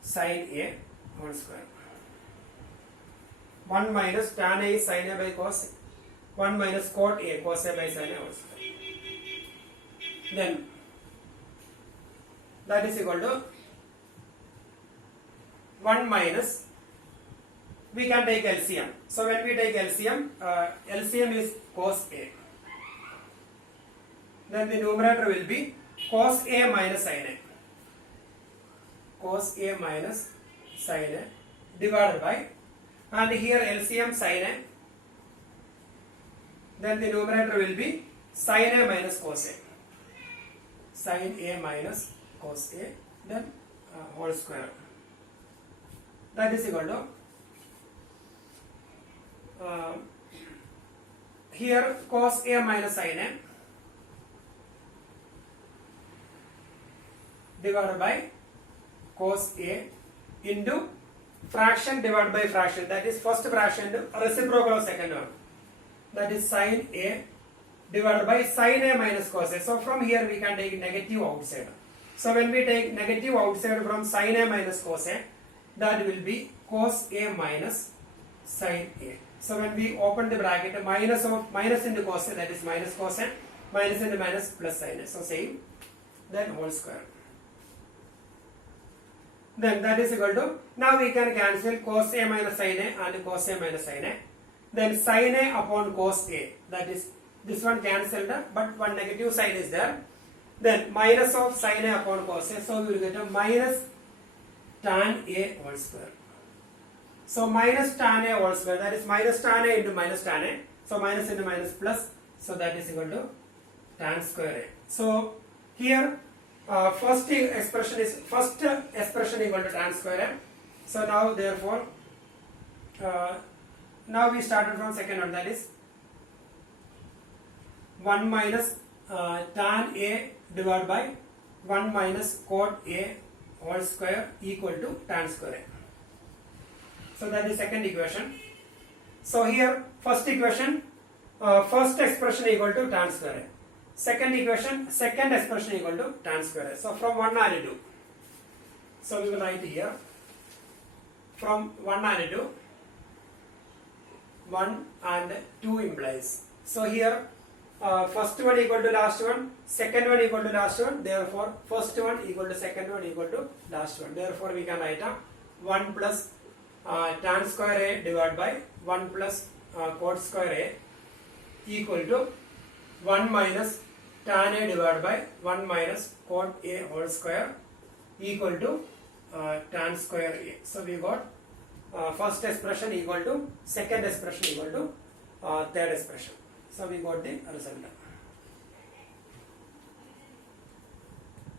sin A whole square. 1 minus tan A is sin A by cos, 1 minus cot A cos A by sin A whole square. Then that is equal to 1 minus, we can take LCM. So when we take LCM, LCM is cos A. Then the numerator will be cos A minus sin A. Cos A minus sin A divided by, and here LCM sin A. Then the numerator will be sin A minus cos A. Sin A minus cos A, then whole square. That is equal to here cos A minus sin A divided by cos A into fraction divided by fraction, that is first fraction into reciprocal of second one, that is sin A divided by sin A minus cos A. So from here we can take negative outside. So when we take negative outside from sin A minus cos A, that will be cos A minus sin A. So when we open the bracket, minus into cos A, that is minus cos A, minus into minus plus sin A. So same, then whole square. Then that is equal to, now we can cancel cos A minus sin A and cos A minus sin A. Then sin A upon cos A, that is, this one cancelled, but one negative sign is there. Then minus of sin A upon cos A, so we will get a minus tan A whole square. So minus tan A whole square, that is minus tan A into minus tan A. So minus into minus plus, so that is equal to tan square A. So here first expression equal to tan square A. So now therefore now we started from second one, that is 1 minus tan A divided by 1 minus cot A whole square equal to tan square A. So that is second equation. So here first equation, first expression equal to tan square A. Second equation, second expression equal to tan square A. So from 1 and 2. So we will write here from 1 and 2. 1 and 2 implies. So here first one equal to last one, second one equal to last one, therefore first one equal to second one equal to last one. Therefore we can write 1 plus tan square A divided by 1 plus cot square A equal to 1 minus tan A divided by 1 minus cot A whole square equal to tan square A. So we got first expression equal to second expression equal to third expression. So we got the result.